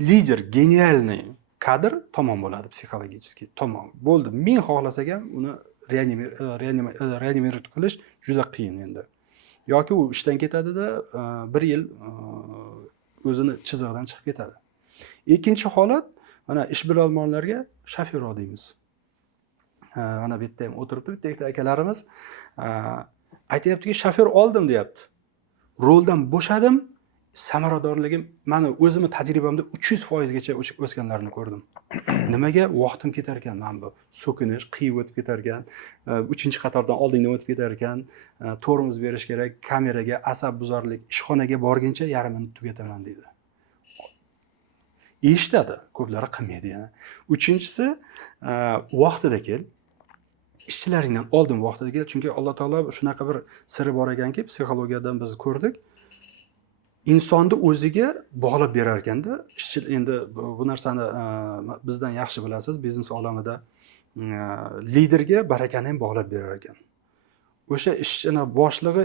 lider, genialniy kadr tamom bo'ladi, psixologicheskiy tamom. Bo'ldi, men xohlasak ham uni reanimirovat qilish juda qiyin endi. Yoki u ishdan ketadida 1 yil o'zini chizig'idan chiqib ketadi. Ikkinchi holat, mana ishbilarmonlarga shofyor deymiz. Mana bu yerda ham o'tiribdi bitta akalarimiz, aytayaptiki, shofyor oldim deyapti. Roldan bo'shadim, samaradorligim, mana o'zimni tajribamda 300% gacha o'sganlarni ko'rdim. Nimaga? Vaqtim ketar ekan, mana bu so'kinish, qiyib o'tib ketar ekan, 3-qatordan oldingdan o'tib ketar ekan, tormoz berish kerak, kameraga, asabbuzarlik, ishxonaga borguncha yarmini tugataman deydi. Eshitadi, ko'plari qilmaydi yana. Uchinchisi, vaqtida kel. Ishchilaringdan oldin vaqtida kel, chunki Alloh taolo shunaqa bir siri bor ekanki, psixologiyadan biz ko'rdik. Insonni o'ziga bog'lab berar ekanda, endi bu narsani bizdan yaxshi bilasiz, biznes olamida liderga barakani ham bog'lab berar ekan. O'sha ishchini boshlig'i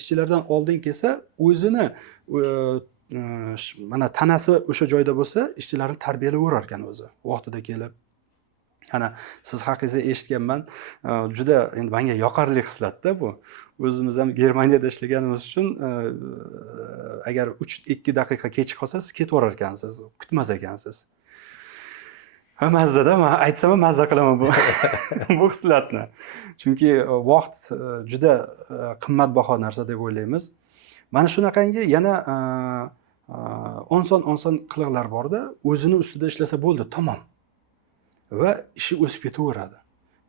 ishchilardan oldin kelsa, o'zini mana tanasi o'sha joyda bo'lsa, ishchilarni tarbiyalayverar ekan o'zi, vaqtida kelib. Ana siz haqingizda eshitganman, juda endi menga yoqarli hislatda bu. O'zimiz ham Germaniyada ishlaganimiz uchun agar 2 daqiqa kech qolsangiz ketib orar ekansiz, kutmas ekansiz. Ha, mazzada, men aytsam ham mazza qilaman bu bu hislatni. Chunki vaqt juda qimmatbaho narsa deb o'ylaymiz. Mana shunaqangi yana oson qiliqlar borda, o'zini ustida ishlasa bo'ldi, tamom. Va ishi o'sib ketaveradi.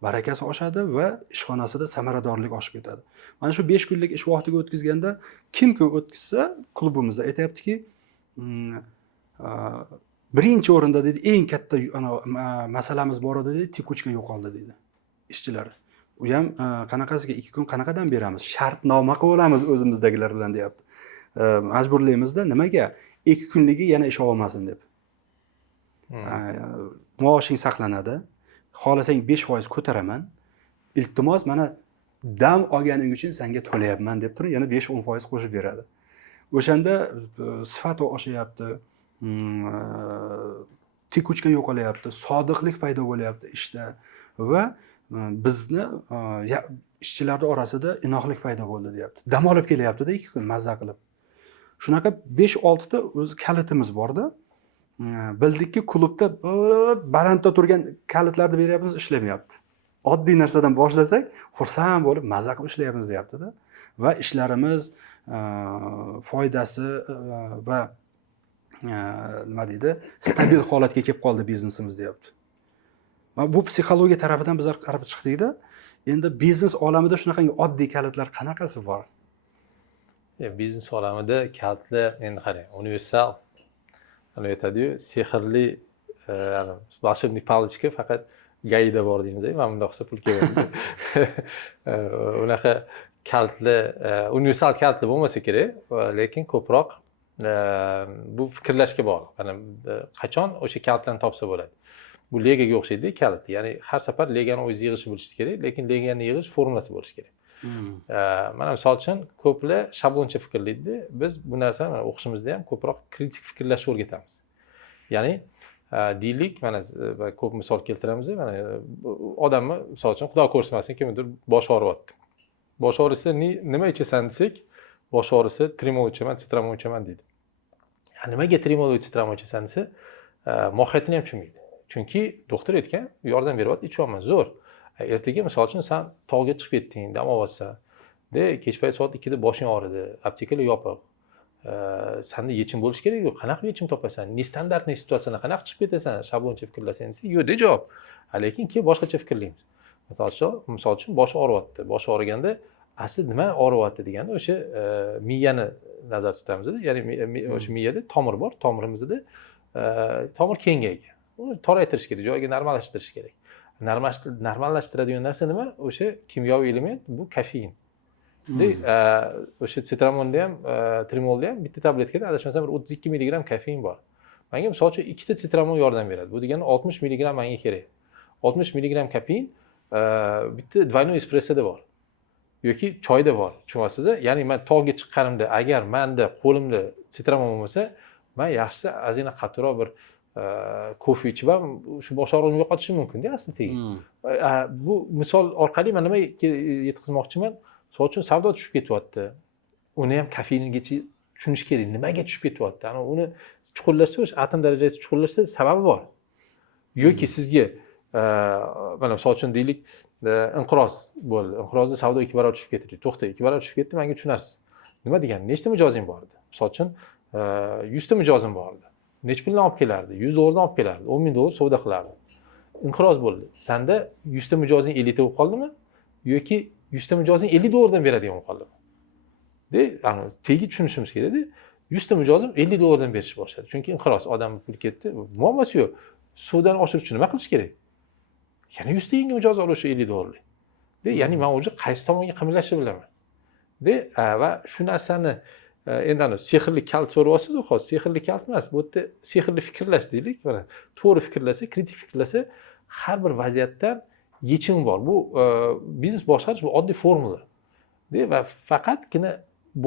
Barakasi oshadi va ishxonasida samaradorlik oshib ketadi. Mana shu 5 kunlik ish vaqtiga o'tkazganda kimki o'tkazsa, klubimizda aytayaptiki, birinchi o'rinda deydi, eng katta masalamiz bor edi deydi, tekuchka yo'qoldi deydi ishchilar. U ham qanaqasiga 2 kun qanaqadan beramiz? Shartnoma qilib olamiz o'zimizdagilar bilan deyapti. Majburlaymizda nimaga? 2 kunligi yana ish olmasin deb. Maoshing saqlanadi. Xohlasang 5% ko'taraman. Iltimos, mana dam olganing uchun senga to'layapman deb turib, yana 5-10% qo'shib beradi. O'shanda sifat oshyapti. Tekuchka yo'qolyapti, sodiqlik paydo bo'lyapti ishda va bizni ishchilar orasida inoqlik paydo bo'ldi deyapti. Dam olib kelyapti-da 2 kun mazza qilib. Shunaqa 5-6 ta o'z kalitimiz bor-da. Bildikki, klubda balandda turgan kalitlarni beryapmiz, ishlamayapti. Oddiy narsadan boshlasak, xursand bo'lib mazza qilib ishlayapmiz deyapti-da. Va ishlarimiz foydasi va nima deydi, stabil holatga kelib qoldi biznesimiz deyapti. Bu psixologiya tarafidan bizlar qarab chiqdik-da. Endi biznes olamida shunaqangi oddiy kalitlar qanaqasi bor? Biznes olamida kalitlar endi qarang, universal. Aytadi-yu, sehrli волшебный palichka faqat gayida bor deymiz, mana bunday qilsa pul keladi. Unaqa kalitlar, universal kalitlar bo'lmasa kerak, lekin ko'proq bu fikrlashga bog'liq. Mana qachon o'sha kalitlarni topsa bo'ladi. Bu legaga o'xshaydi kalit. Ya'ni har safar legani o'zingiz yig'ishni bilishingiz kerak, lekin legani yig'ish formulasi bo'lishi kerak. Mana misol uchun ko'plar shabloncha fikrlaydi. Biz bu narsani o'qishimizda ham ko'proq kritik fikrlashni o'rgatamiz. Ya'ni deylik, mana ko'p misol keltiramiz, mana odamni misol uchun Xudo ko'rsatmasin kimdir bosh og'riyapti. Bosh og'risa nima ichasan desak, bosh og'risa trimol ichaman, sitramon ichaman deydi. Nimaga trimol va sitramon ichasan desa, mohiyatini ham tushunmaydi. Chunki doktor aytgan, yordam beryapti, ichyapman, zo'r. Ertaga misol uchun sen tog'ga chiqib ketding, dam olyapsan. Kech payt soat 2 da boshing og'ridi, aptekalar yopiq. Senda yechim bo'lishi kerak-ku. Qanaqa yechim topasan? Nestandartniy situatsiyada qanaqa chiqib ketasan? Shabloncha fikrlasang desa, yo'q deb javob. Lekin keyin boshqacha fikrlaymiz. Misol uchun bosh og'riyapti. Bosh og'riganda asli nima og'riyapti deganda o'sha miyani nazarda tutamiz. Ya'ni o'sha miyada tomir bor, tomirimizda tomir kengaygan. Uni toraytirish kerak, joyiga normallashtirish kerak. Normallashtiradigan narsa nima? O'sha kimyoviy element, bu kofein. O'sha sitramonda ham, trimolda ham bitta tabletkada adashmasam 32 mg kofein bor. Menga misol uchun 2 ta sitramon yordam beradi. Bu degani 60 mg menga kerak. 60 mg kofein bitta двойной espressoda bor. Yoki choyda bor. Tushunasizmi? Ya'ni men tog'ga chiqqanimda agar menda qo'limda sitramon bo'lmasa, men yaxshisi azina qattiqroq bir kofe ichib ham shu bosh og'rig'ini yo'qotishi mumkin-da aslida. Bu misol orqali men nima yetkazmoqchiman? Misol uchun savdo tushib ketyapti. Uni ham kofeingacha tushunish kerak. Nimaga tushib ketyapti? Ana uni chuqurlashsa, o'sha atom darajasida chuqurlashsa sababi bor. Yoki sizga mana misol uchun deylik, inqiroz bo'ldi. Inqirozda savdo 2 barobar tushib ketdi. To'xta, 2 barobar tushib ketdi, menga tushunarsiz. Nima degani? Nechta mijozing bor edi? Misol uchun 100 ta mijozim bor edi. Nech puldan olib kelardi? 100 dollardan olib kelardi. 10 ming dollar savdo qilardi. Inqiroz bo'ldi. Senda 100 ta mijozing 50 ta bo'lib qoldimi? Yoki 100 ta mijozing 50 dollardan beradigan bo'lib qoldimi? Ana tegi tushunishimiz kerak-da. 100 ta mijozim 50 dollardan berish boshladi. Chunki inqiroz, odam pul ketdi. Muammosi yo'q. Suvdan oshirish uchun nima qilish kerak? Yana 100 ta yangi mijoz olish 50 dollarlik. Ya'ni men o'zi qaysi tomonga qimirlashni bilaman. Va shu narsani endi ana sehrli kalt so'rayapsiz-ku, hozir sehrli kalt emas, bu yerda sehrli fikrlash deylik. Mana to'g'ri fikrlasa, kritik fikrlasa, har bir vaziyatdan yechim bor. Bu biznes boshqarish bu oddiy formula. Va faqatgina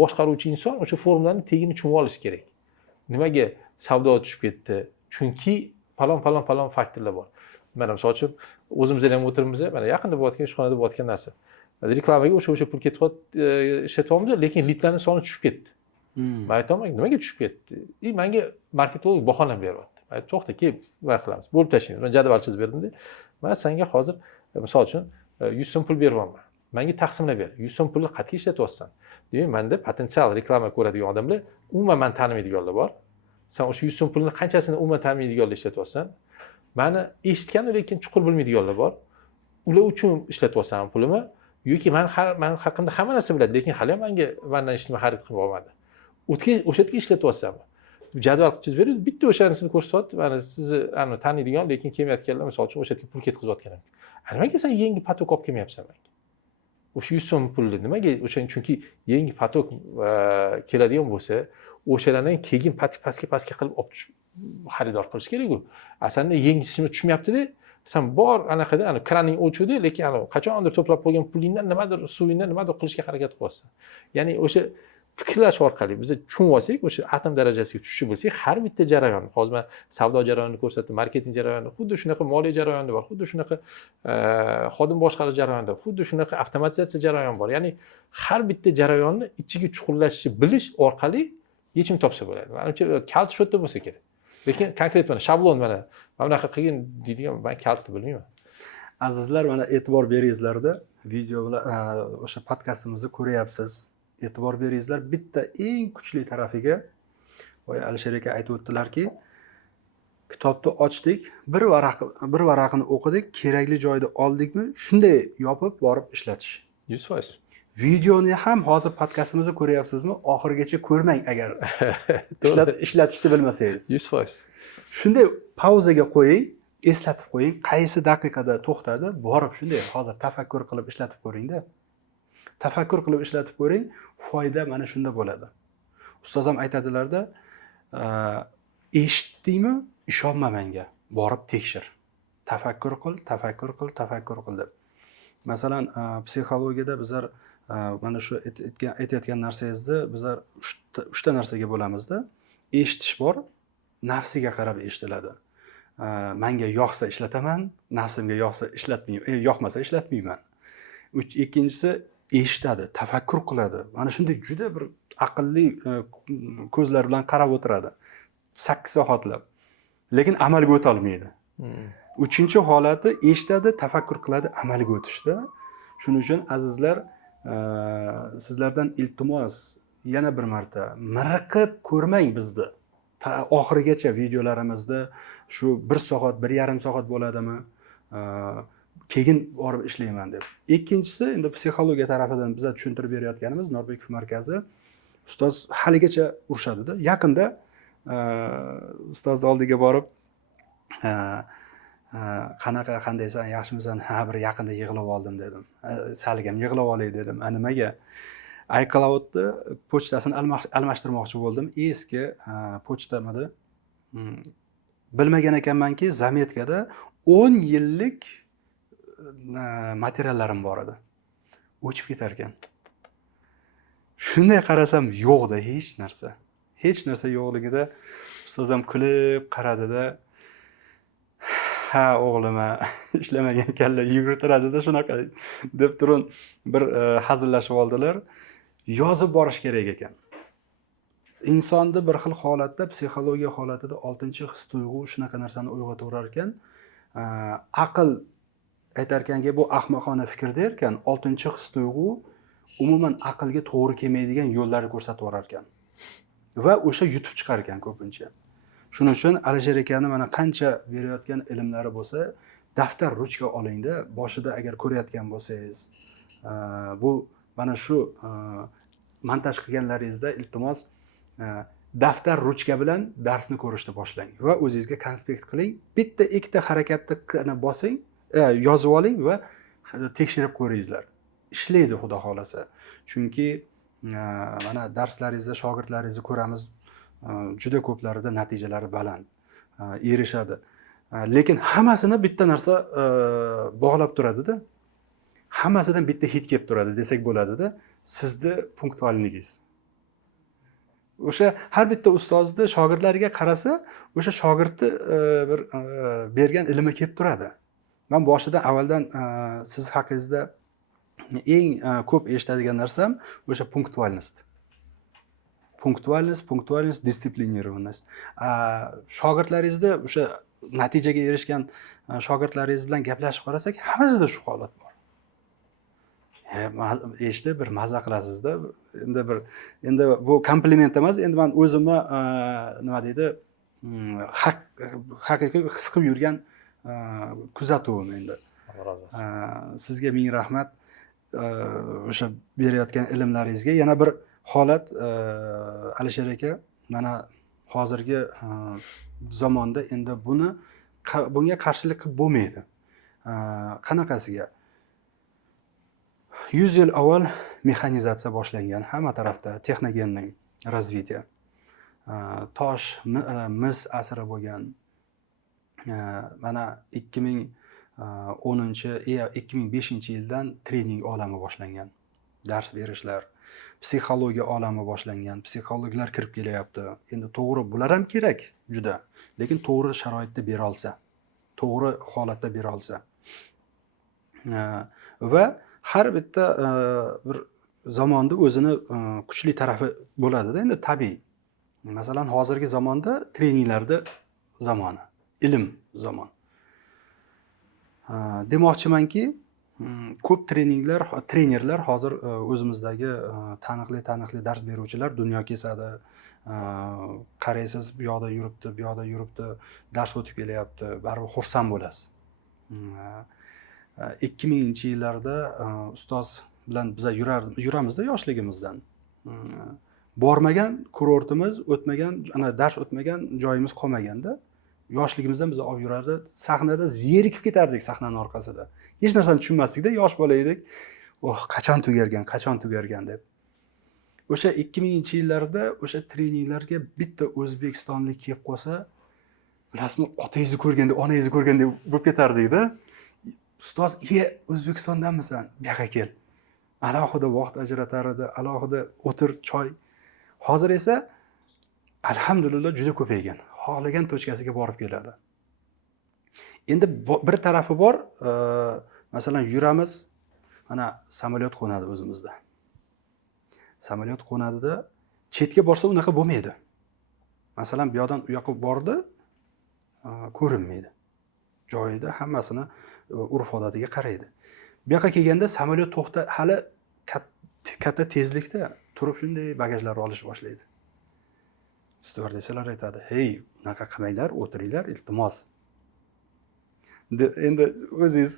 boshqaruvchi inson o'sha formulani tegini tushunib olishi kerak. Nimaga savdo tushib ketdi? Chunki falon faktorlar bor. Mana misol uchun o'zimizda ham o'tiribmiz, mana yaqinda bo'layotgan ishxonada bo'layotgan narsa. Reklamaga o'sha pul ketyapti, ishlatyapmiz, lekin lidlarning soni tushib ketdi. Men aytaman, nimaga tushib ketdi? Menga marketolog bahona beryapti. to'xta kelib nima qilamiz bo'lib tashlaymiz. Men jadval chizib berdimda man senga hozir misol uchun 100 so'm pul beryapman, menga taqsimlab ber, 100 so'm pulni qayerga ishlatyapsan? Demak menda potensial reklama ko'radigan odamlar umuman meni tanimaydiganlar bor. Sen o'sha 100 so'm pulni qanchasini umuman tanimaydiganlar ishlatyapsan? Meni eshitgan lekin chuqur bilmaydiganlar bor. Ular uchun ishlatyapsan pulimni yoki men haqimda hamma narsa biladi, lekin hali ham mendan eshitma xarid qilib olmadi. O'sha yerga ishlatyapsanmi? Jadval chizib berib, bitta o'shanisini ko'rsatyapti. Mana sizni taniydigan, lekin kelmayotganlar, misol uchun o'sha yerga pul ketkazayotganim. Nimaga sen yangi potok olib kelmayapsan menga? O'sha 100 so'm pulni nimaga? O'shaning chunki yangi potok keladigan bo'lsa, o'shalardan keyin pastga qilib olib xaridor qilish kerak-ku. Senda yengishini tushmayapti-da. Sen bor anaqada, kraning o'chuvdi, lekin qachondir to'plab qo'ygan pulingdan nimadir, suvingdan nimadir qilishga harakat qilyapsan. Ya'ni o'sha fikrlash orqali biz tushunib olsak, o'sha atom darajasiga tushib bo'lsak, har bitta jarayon, hozir men savdo jarayonini ko'rsatdim, marketing jarayonini, xuddi shunaqa moliya jarayoni bor, xuddi shunaqa xodim boshqarish jarayonida, xuddi shunaqa avtomatizatsiya jarayoni bor. Ya'ni har bitta jarayonni ichiga chuqurlashni bilish orqali yechim topsa bo'ladi. Menimcha kalt shu yerda bo'lsa kerak. Lekin konkret mana shablon mana bunaqa qilgin deydigan men kaltni bilmayman. Azizlar, mana e'tibor beringizlarda, video bilan o'sha podkastimizni ko'ryapsiz. E'tibor beringizlar, bitta eng kuchli tarafiga boya Alisher aka aytib o'tdilarki, kitobni ochdik, bir varaqini o'qidik, kerakli joyda oldikmi, shunday yopib borib ishlatish. 100%. Videoni ham hozir podkastimizni ko'ryapsizmi? Oxirigacha ko'rmang agar ishlatishni bilmasangiz. 100%. Shunday pauzaga qo'ying, eslatib qo'ying, qaysi daqiqada to'xtadi, borib shunday hozir tafakkur qilib ishlatib ko'ring-da. Tafakkur qilib ishlatib ko'ring, foyda mana shunda bo'ladi. Ustoz ham aytadilarda, eshitdingmi? Ishonma menga, borib tekshir. Tafakkur qil deb. Masalan, psixologiyada bizlar mana shu aytayotgan narsangizni bizlar 3 ta narsaga bo'lamizda. Eshitish bor, nafsiga qarab eshitiladi. Menga yoqsa ishlataman, nafsimga yoqsa ishlatmayman, yoqmasa ishlatmayman. Ikkinchisi eshitadi, tafakkur qiladi. Mana shunday juda bir aqlli ko'zlar bilan qarab o'tiradi. 8 soatlab. Lekin amalga o'ta olmaydi. Uchinchi holati eshitadi, tafakkur qiladi, amalga o'tishda. Shuning uchun azizlar, sizlardan iltimos, yana bir marta miriqib ko'rmang bizni. Oxirigacha videolarimizda shu 1 soat, 1,5 soat bo'ladimi? Keyin borib ishlayman deb. Ikkinchisi, endi psixologiya tarafidan bizga tushuntirib berayotganimiz Norbekov markazi ustoz haligacha urishadi-da. Yaqinda ustoz oldiga borib qandaysan, yaxshimisan? Ha, bir yaqinda yig'lab oldim dedim. Salgam yig'lab olay dedim. Nimaga? iCloudni pochtasini almashtirmoqchi bo'ldim. Eski pochtamda bilmagan ekanmanki, zametkada 10 yillik materiallarim bor edi. O'chib ketar ekan. Shunday qarasam, yo'qda hech narsa. Hech narsa yo'qligida ustoz ham kulib qaradida, ha o'g'lim, ishlamagan kalla yugurtiradi-da shunaqa deb turib bir hazillashib oldilar. Yozib borish kerak ekan. Insonni bir xil holatda, psixologiya holatida 6-his tuyg'u shunaqa narsani uyg'otaverar ekan. Aql aytar ekanki, bu ahmoqona fikr der ekan, 6-his tuyg'u umuman aqlga to'g'ri kelmaydigan yo'llarni ko'rsatib yurar ekan. Va o'sha yutib chiqar ekan ko'pincha. Shuning uchun Alisher akani mana qancha berayotgan ilmlari bo'lsa, daftar, ruchka olingda, boshida agar ko'rayotgan bo'lsangiz, bu mana shu montaj qilganlaringizda iltimos daftar, ruchka bilan darsni ko'rishni boshlang va o'zingizga konspekt qiling. Bitta, ikkita harakatni bosing, yozib oling va tekshirib ko'ringizlar. Ishlaydi xudo xolasa. Chunki mana darslaringizda shogirdlaringizni ko'ramiz, juda ko'plarida natijalari baland, erishadi. Lekin hammasini bitta narsa bog'lab turadi-da. Hammasidan bitta hit kelib turadi desak bo'ladi-da. Sizni punktualligingiz. O'sha har bitta ustozni shogirdlariga qarasa, o'sha shogirdni bir bergan ilmi kelib turadi. Men boshidan avvaldan siz haqingizda eng ko'p eshitadigan narsam o'sha punktualnost. punktualность, disiplinirованность. Shogirdlaringizda o'sha natijaga erishgan shogirdlaringiz bilan gaplashib qarasak, hammasida shu holat bor. Eshitib bir maza qilasizda. Endi bu kompliment emas, endi men o'zimni nima deydi, haqiqiy his qilib yurgan kuzatuvim endi. Alloh razı olsun. Sizga ming rahmat. O'sha berayotgan ilmlaringizga yana bir holat, Alisher aka, mana hozirgi zamonda endi bunga qarshilik qilib bo'lmaydi. Qanaqasiga? 100 yil avval mexanizatsiya boshlangan hamma tarafda, texnogenning razvitiya. Tosh, mis asri bo'lgan. Mana 2005-yildan trening olami boshlangan. Dars berishlar, psixologiya olami boshlangan. Psixologlar kirib kelyapti. Endi to'g'ri bular ham kerak juda, lekin to'g'ri sharoitda bera olsa, to'g'ri holatda bera olsa. Va har bitta bir zamonda o'zini kuchli tarafi bo'ladi-da, endi tabiiy. Masalan, hozirgi zamonda treninglarda zamoni, ilm zamon. Demoqchimanki, ko'p trenerlar hozir o'zimizdagi taniqli dars beruvchilar dunyo kesadi. Qaraysiz, bu yoqda yuribdi, dars o'tib kelyapti, baribir xursand bo'lasiz. 2000-yillarda ustoz bilan biz yuramizda yoshligimizdan. Bormagan kurortimiz, dars o'tmagan joyimiz qolmaganda, yoshligimizdan biz olib yurardi. Sahnada zerikib ketardik sahnaning orqasida. Hech narsani tushunmasdik-da, yosh bola edik. Qachon tugargan deb. O'sha 2000-yillarda o'sha treninglarga bitta o'zbekistonlik kelib qolsa, bilasizmi, otangizni ko'rganda, onangizni ko'rganda bo'lib ketardik-da. Ustoz, O'zbekistondanmisan? Bu yoqqa kel. Alohida vaqt ajratar edi, alohida o'tir, choy. Hozir esa alhamdulillah juda ko'paygan. Xohlagan tochkasiga borib keladi. Endi bir tarafi bor, masalan, yuramiz, mana samolyot qo'nadi o'zimizda. Samolyot qo'nadida, chetga borsa unaqa bo'lmaydi. Masalan, bu yoqdan u yoqqa bordi, ko'rinmaydi. Joyida hammasini urf-odatiga qaraydi. Bu yoqqa kelganda samolyot hali katta tezlikda turib shunday bagajlarni olishni boshlaydi. Stewardessalar aytadi: "Hey, unaqa qilmanglar, o'tiringlar, iltimos." Endi o'zingiz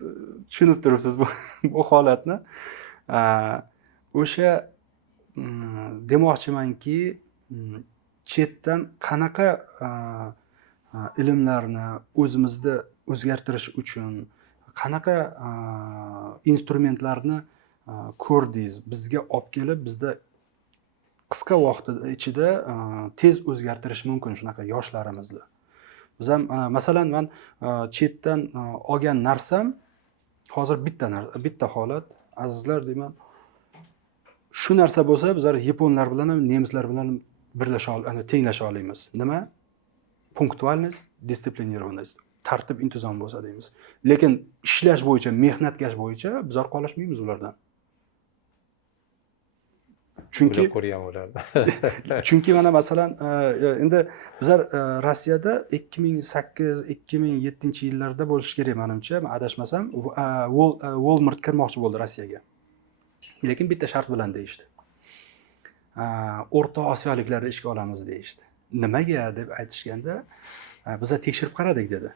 tushunib turibsiz bu holatni. O'sha demoqchimanki, chetdan qanaqa ilmlarni o'zimizda o'zgartirish uchun qanaqa instrumentlarni ko'rdingiz, bizga olib kelib, bizda qisqa vaqt ichida tez o'zgartirish mumkin shunaqa yoshlarimizni. Biz ham masalan, men chetdan olgan narsam hozir bitta holat, azizlar deyman. Shu narsa bo'lsa, bizlar yaponlar bilan ham, nemislar bilan tenglasha olamiz. Nima? Punktualность, disiplinirованность, tartib intizom bo'lsa deymiz. Lekin ishlash bo'yicha, mehnatkash bo'yicha bizlar qolishmaymiz ulardan. Chunki mana masalan, endi bizlar Rossiyada 2008-2007-yillarda bo'lish kerak menimcha, men adashmasam, Walmart kirmoqchi bo'ldi Rossiyaga. Lekin bitta shart bilan deyishdi. O'rta Osiyoliklarni ishga olamiz deyishdi. Nimaga deb aytishganda, bizlar tekshirib qaradik dedi.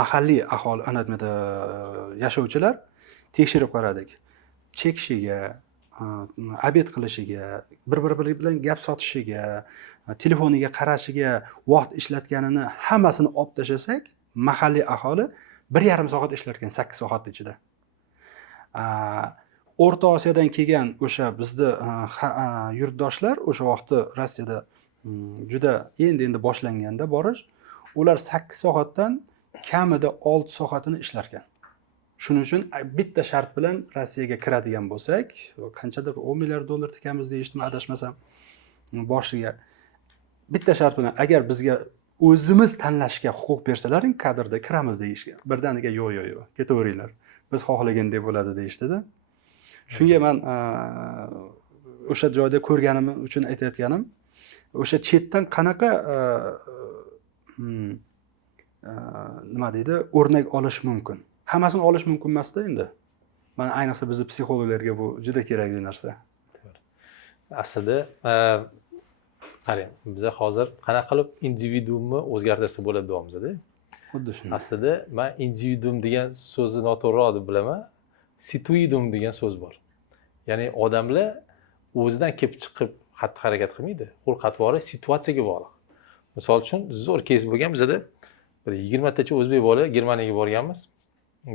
Mahalliy aholi, anatmada yashovchilar tekshirib qaradik. Chekishiga, obed qilishiga, bir-biri bilan gap sotishiga, telefoniga qarashiga vaqt ishlatganini hammasini olib tashlasak, mahalliy aholi 1,5 soat ishlar ekan 8 soat ichida. O'rta Osiyodan kelgan o'sha bizda yurtdoshlar o'sha vaqtda Rossiyada juda endi boshlanganda borish, ular 8 soatdan kamida 6 soatini ishlar ekan. Shuning uchun bitta shart bilan Rossiyaga kiradigan bo'lsak, qanchadir 10 milliard dollar tikamiz deyishdim, adashmasam, boshiga. Bitta shart bilan agar bizga o'zimiz tanlashga huquq bersalaring, kadrda kiramiz deyishgan. Birdaniga yo'q, ketaveringlar. Biz xohlagandek bo'ladi deyishdi-da. Shunga men o'sha joyda ko'rganim uchun aytayotganim, o'sha chetdan qanaqa nima deydi, o'rnak olish mumkin. Hammasini olish mumkin emas-da endi. Mana ayniqsa bizni psixologlarga bu juda kerakli narsa. Aslida qarang, biz hozir qanaqa qilib individuumni o'zgartirsa bo'ladi deyapmiz-da. Xuddi shunday. Aslida men individuum degan so'zni noto'g'ri deb bilaman. Situidum degan so'z bor. Ya'ni odamlar o'zidan kelib chiqib xatti-harakat qilmaydi. Xulq-atvori situatsiyaga bog'liq. Misol uchun zo'r kes bo'lgan bizda bir 20 tacha o'zbek bola Germaniyaga borganmiz.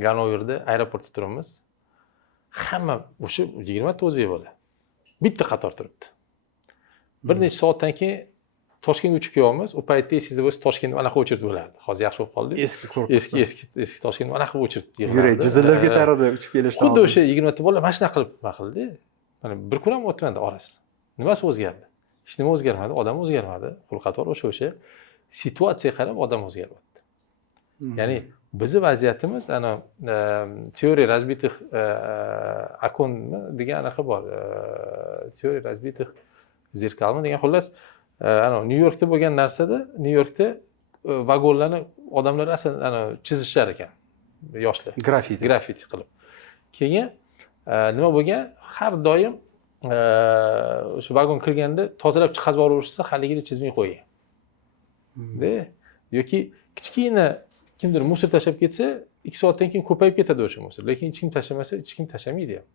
Ganoverda aeroportda turibmiz. Hamma o'sha 20 ta o'zbek bola bitta qator turibdi. Bir necha soatdan keyin Toshkentga uchib kelyapmiz. U paytda esingizda bo'lsa Toshkentni anaqa o'chirib bo'lardi. Hozir yaxshi bo'lib qoldi. Eski korpus. Eski Toshkentni anaqa o'chirib yurak jizillab ketar edi uchib kelishdan. Xuddi o'sha 20 ta bola mana shunaqa qilib nima qildi. Mana bir kun ham o'tmadi orasi. Nimasi o'zgardi? Hech nima o'zgarmadi, odam o'zgarmadi. Xulq-atvor o'sha situatsiyaga qarab odam o'zgaryapti. Ya'ni bizni vaziyatimiz ana teoriya разбитых окон degan anaqa bor. Teoriya разбитых зеркалmi degan xullas ana Nyu-Yorkda bo'lgan narsada, Nyu-Yorkda vagonlarni odamlar aslan ana chizishar ekan. Yoshlar. Grafiti qilib. Keyin nima bo'lgan? Har doim o'sha vagon kirganda tozalab chiqazib yuborishsa, haligini chizmay qo'ygan. Yoki kichkina kimdir musor tashlab ketsa, 2 soatdan keyin ko'payib ketadi o'sha musor. Lekin hech kim tashlamasa, hech kim tashlamaydi ham.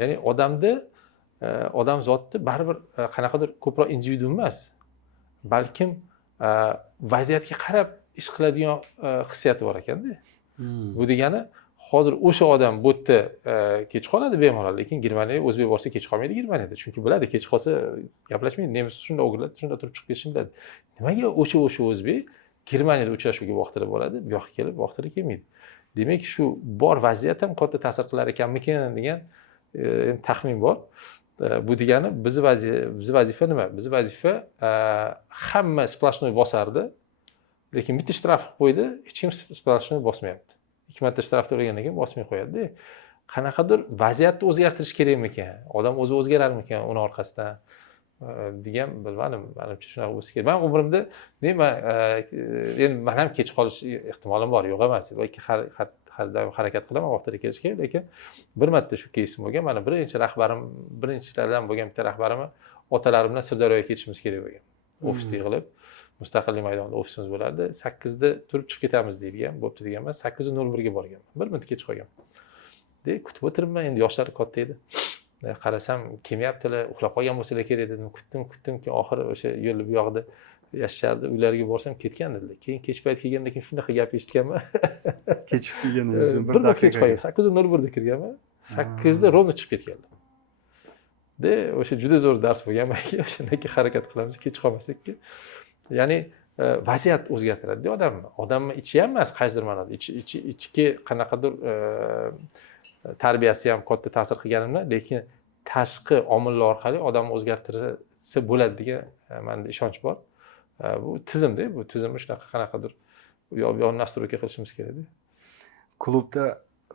Ya'ni odam zotni baribir qanaqadir ko'proq individuum emas, balkim vaziyatga qarab ish qiladigan hissiyati bor ekanda. Bu degani hozir o'sha odam bu yerda kech qoladi bemalol, lekin Germaniyaga o'zbek borsa kech qolmaydi Germaniyada. Chunki biladi, kech qolsa gaplashmaydi. Nemis shunda o'g'irladi, shunda turib chiqib ketishini biladi. Nimaga o'sha o'zbek Germaniyada uchrashuvga vaqtida boradi, bu yoqqa kelib vaqtida kelmaydi. Demak, shu bor vaziyat ham katta ta'sir qilar ekanmikin degan taxmin bor. Bu degani bizni vazifa nima? Bizni vazifa hamma splashnoy bosardi, lekin bitta shtraf qo'ydi, hech kim splashnoy bosmayapti. 2 marta shtraf to'lagandan keyin bosmay qo'yadi. Qanaqadir vaziyatni o'zgartirish kerakmikan? Odam o'zi o'zgararmikan uni orqasidan? degan bilmadim, menimcha shunaqa bo'lsa kerak. Men umrimda endi men ham kech qolish ehtimolim bor, yo'q emas. Balki har doim harakat qilaman vaqtida kelishga, lekin bir marta shu kesim bo'lgan. Mana birinchilardan bo'lgan bitta rahbarim otalarim bilan Sirdaryoga ketishimiz kerak bo'lgan. Ofisda yig'ilib, mustaqillik maydonida ofisimiz bo'lardi. 8 da turib chiqib ketamiz deydigan, bo'pti deganman. 8:01 ga borganman. 1 minut kech qolganman. Kutib o'tiribman, endi yoshlari katta edi. Qarasam kelmayaptilar, uxlab qolgan bo'lsalar kerak dedim. Kutdim, keyin oxiri o'sha yo'l bu yoqda yashardi, uylariga borsam ketgan dedilar. Keyin kech payt kelgandan keyin shunaqa gap eshitganman. Kechib kelganingiz bir daqiqa qolgan. 8:01 da kirganman. 8 da rovno chiqib ketgandim. O'sha juda zo'r dars bo'lgan. Menga o'shanaqa harakat qilamiz, kech qolmaslikka. Ya'ni vaziyat o'zgartiradi odamni. Odamni ichi ham emas, qaysidir ma'noda ichki qanaqadir tarbiyasi ham katta ta'sir qilganimda, lekin tashqi omillar orqali odamni o'zgartirsa bo'ladi degan menda ishonch bor. Bu tizimda, bu tizimni shunaqa qanaqadir yon nastroyka qilishimiz kerak-da. Klubda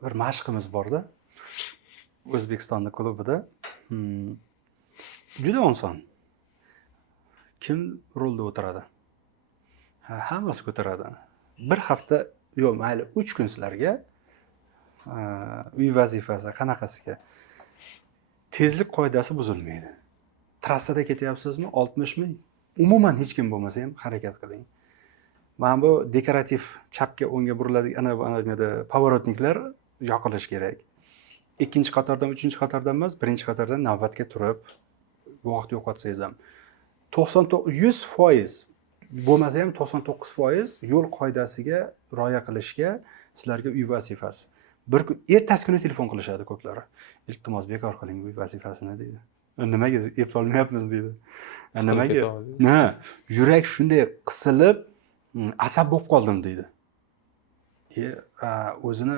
bir mashqimiz bor-da. O'zbekistonda klubida. Juda oson. Kim rolda o'tiradi? Hammasi ko'taradi. Bir hafta, yo'q, mayli 3 kun sizlarga uy vazifasi qanaqasiga tezlik qoidasi buzilmaydi. Trassada ketyapsizmi, 60 mi? Umuman hech kim bo'lmasa ham harakat qiling. Mana bu dekorativ chapga o'ngga buriladigan ana pavorotniklar yoqilishi kerak. 2-qatordan 3-qatordan emas, 1-qatordan navbatga turib vaqt yo'qotsangiz ham 100% bo'lmasa ham 99% yo'l qoidasiga rioya qilishga sizlarga uy vazifasi. Bir kun ertasi kuni telefon qilishadi ko'plari. Iltimos bekor qiling uy vazifasini deydi. Nimaga eplolmayapmiz deydi. Nimaga? Yurak shunday qisilib, asab bo'lib qoldim deydi. O'zini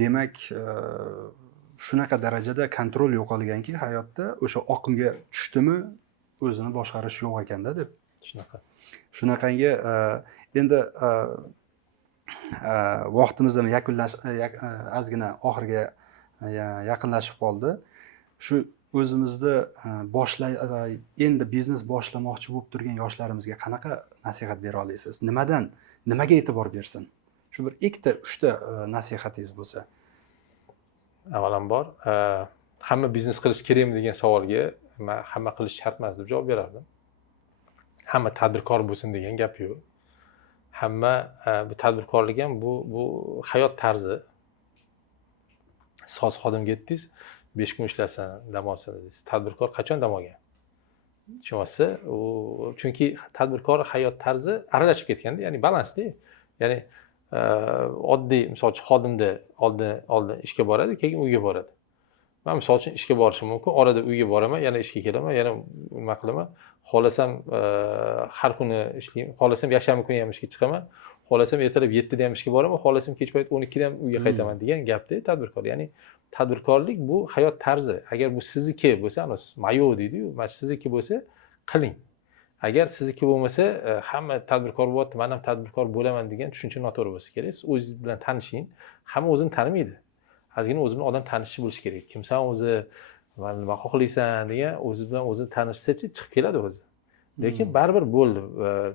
demak shunaqa darajada kontrol yo'qolganki hayotda, o'sha oqimga tushdimi, o'zini boshqarish yo'q ekanda deb. Shunaqangi endi vaqtimiz ham ozgina oxiriga yaqinlashib qoldi. Shu o'zimizni endi biznes boshlamoqchi bo'lib turgan yoshlarimizga qanaqa nasihat bera olasiz? Nimaga e'tibor bersin? Shu bir ikkita, uchta nasihatingiz bo'lsa. Avvalambor, hamma biznes qilish kerakmi degan savolga men hamma qilish shart emas deb javob berardim. Hamma tadbirkor bo'lsin degan gap yo'q. Hamma bu tadbirkorlik ham bu hayot tarzi. Siz xodimga aytdingiz, 5 kun ishlasin, dam olsin dedingiz. Tadbirkor qachon dam olgan? Tushunyapsiz? Chunki tadbirkor hayot tarzi aralashib ketganda, ya'ni balansda. Ya'ni oddiy, misol uchun xodimda oldin ishga boradi, keyin uyga boradi. Men misol uchun ishga borishim mumkin, orada uyga boraman, yana ishga kelaman, yana nima qilaman. Xohlasam har kuni ishlayman, xohlasam yakshanba kuni ham ishga chiqaman, xohlasam ertalab 7 da ham ishga boraman, xohlasam kech payt 12 da ham uyga qaytaman degan gapda tadbirkor. Ya'ni tadbirkorlik bu hayot tarzi. Agar bu sizniki bo'lsa, ana mayo deydi-yu, mana sizniki bo'lsa, qiling. Agar sizniki bo'lmasa, hamma tadbirkor bo'lyapti, men ham tadbirkor bo'laman degan tushuncha noto'g'ri bo'lsa kerak. Siz o'zingiz bilan tanishing. Hamma o'zini tanimaydi. Ozgina o'zi bilan odam tanishi bo'lishi kerak. Kimsan o'zi, mana nima xohlaysan degan o'zi bilan o'zi tanishsa-chi chiqib keladi o'zi. Lekin baribir bo'ldi.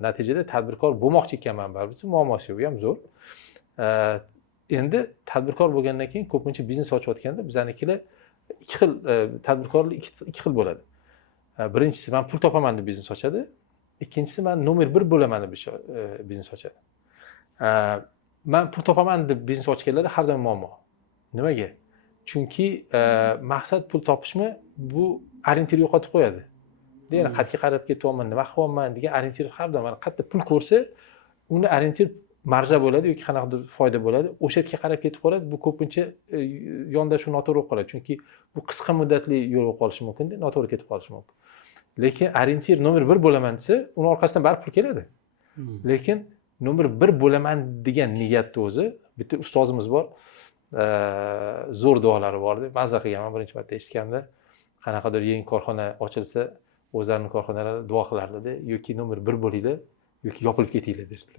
Natijada tadbirkor bo'lmoqchi ekanman baribir, muammosi yo'q, u ham zo'r. Endi tadbirkor bo'lgandan keyin ko'pincha biznes ochayotganda bizanikilar ikki xil tadbirkorlik ikki xil bo'ladi. Birinchisi men pul topaman deb biznes ochadi, ikkinchisi men nomer 1 bo'laman deb biznes ochadi. Men pul topaman deb biznes ochganlarda har doim muammo. Nimaga? Chunki maqsad pul topishmi, bu orientir yo'qotib qo'yadi. Deydi, qayerga qarab ketyapman, nima qilyapman degan orientir har doim qayerda pul ko'rsa, uni orientir marja bo'ladi yoki qanaqadir foyda bo'ladi, o'sha yerga qarab ketib qoladi. Bu ko'pincha yondashuv noto'g'ri bo'lib qoladi, chunki bu qisqa muddatli yo'l bo'lib qolishi mumkin-da, noto'g'ri ketib qolishi mumkin. Lekin orientir nomer 1 bo'laman desa, uni orqasidan baribir pul keladi. Lekin nomer 1 bo'laman degan niyatni o'zi, bitta ustozimiz bor, zo'r duolari bor deb mazza qilganman birinchi marta eshitganimda. Qanaqadir yangi korxona ochilsa, o'zlarining korxonalari duo qilardi-da, yoki nomer 1 bo'linglar, yoki yopilib ketinglar derdi.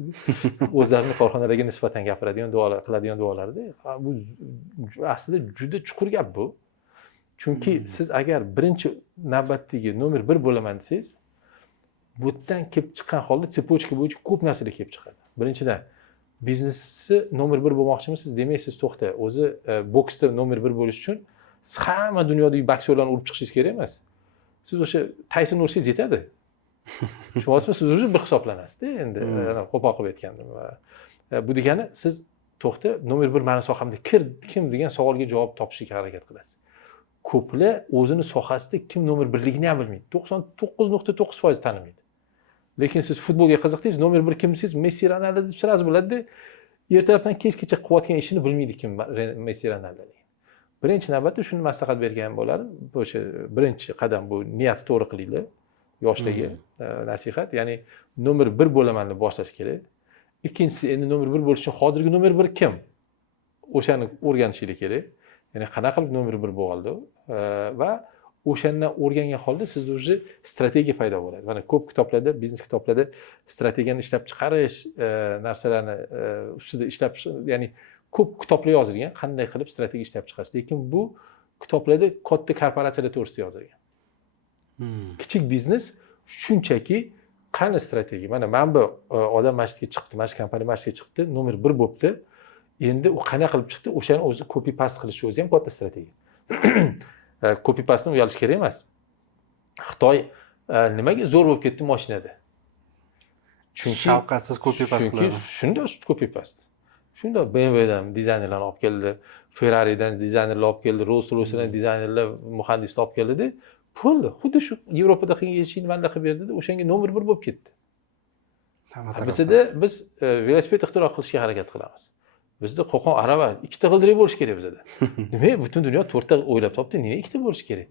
O'zlarining korxonalariga nisbatan gapiradigan duolar, qiladigan duolarda. Bu aslida juda chuqur gap bu. Chunki siz agar birinchi navbatdagi nomer 1 bo'laman desangiz, bu yerdan kelib chiqqan holda sebochka bo'yicha ko'p narsalar kelib chiqadi. Birinchidan, biznesni nomer 1 bo'lmoqchimisiz, demaysiz, to'xta, o'zi boksda nomer 1 bo'lish uchun siz hamma dunyodagi boksyorlarni urib chiqishingiz kerak emas. Siz o'sha Tayson ursangiz yetadi. Tushunyapsizmi? Siz o'zingiz bir hisoblanasiz-da, endi qo'pol qilib aytgandim. Bu degani siz to'xta, nomer 1 meni sohamda kim degan savolga javob topishga harakat qilasiz. Ko'plar o'zini sohasida kim nomer 1ligini ham bilmaydi. 99.9% tanimaydi. Lekin siz futbolga qiziqdingiz, nomer 1 kim desangiz, Messi, Ronaldo deb sразу biladi-da, ertalabdan kechgacha qilayotgan ishini bilmaydi kim Messi, Ronaldo. Birinchi navbatda shuni maslahat bergan bo'larim. O'sha birinchi qadam bu niyatni to'g'ri qilinglar. Yoshlarga nasihat, ya'ni nomer 1 bo'laman deb boshlash kerak. Ikkinchisi, endi nomer 1 bo'lish uchun hozirgi nomer 1 kim? O'shani o'rganishingiz kerak. Ya'ni qanaqa qilib nomer 1 bo'ldi va o'shandan o'rgangan holda sizda o'zi strategiya paydo bo'ladi. Mana ko'p kitoblarda, biznes kitoblarda strategiyani ishlab chiqarish narsalarni ustida ishlab, ya'ni ko'p kitoblar yozilgan, qanday qilib strategiya ishlab chiqarish. Lekin bu kitoblarda katta korporatsiyalar to'g'risida yozilgan. Kichik biznes shunchaki qani strategiya. Mana bu odam masjidga chiqdi, mana shu kompaniya masjidga chiqdi, nomer 1 bo'libdi. Endi u qanaqa qilib chiqdi, o'shani o'zi copy paste qilish o'zi ham katta strategiya. Copy pastedan uyalish kerak emas. Xitoy nimaga zo'r bo'lib ketdi mashinada? Chunki shafqatsiz copy paste qiladi. Chunki shunday copy paste. Shunda BMWdan dizaynerlarni olib keldi, Ferrari'dan dizaynerlar olib keldi, Rolls-Royce'dan dizaynerlar, muhandislar olib keldi. Bo'ldi. Xuddi shu Yevropada qilgan ishini manda qilib berdi-da, o'shanga nomer 1 bo'lib ketdi. Bizda biz velosiped ixtiro qilishga harakat qilamiz. Bizda qo'qon arava ikkita g'ildirak bo'lishi kerak bizda. Nima? Butun dunyo 4 ta o'ylab topdi, nega ikkita bo'lishi kerak?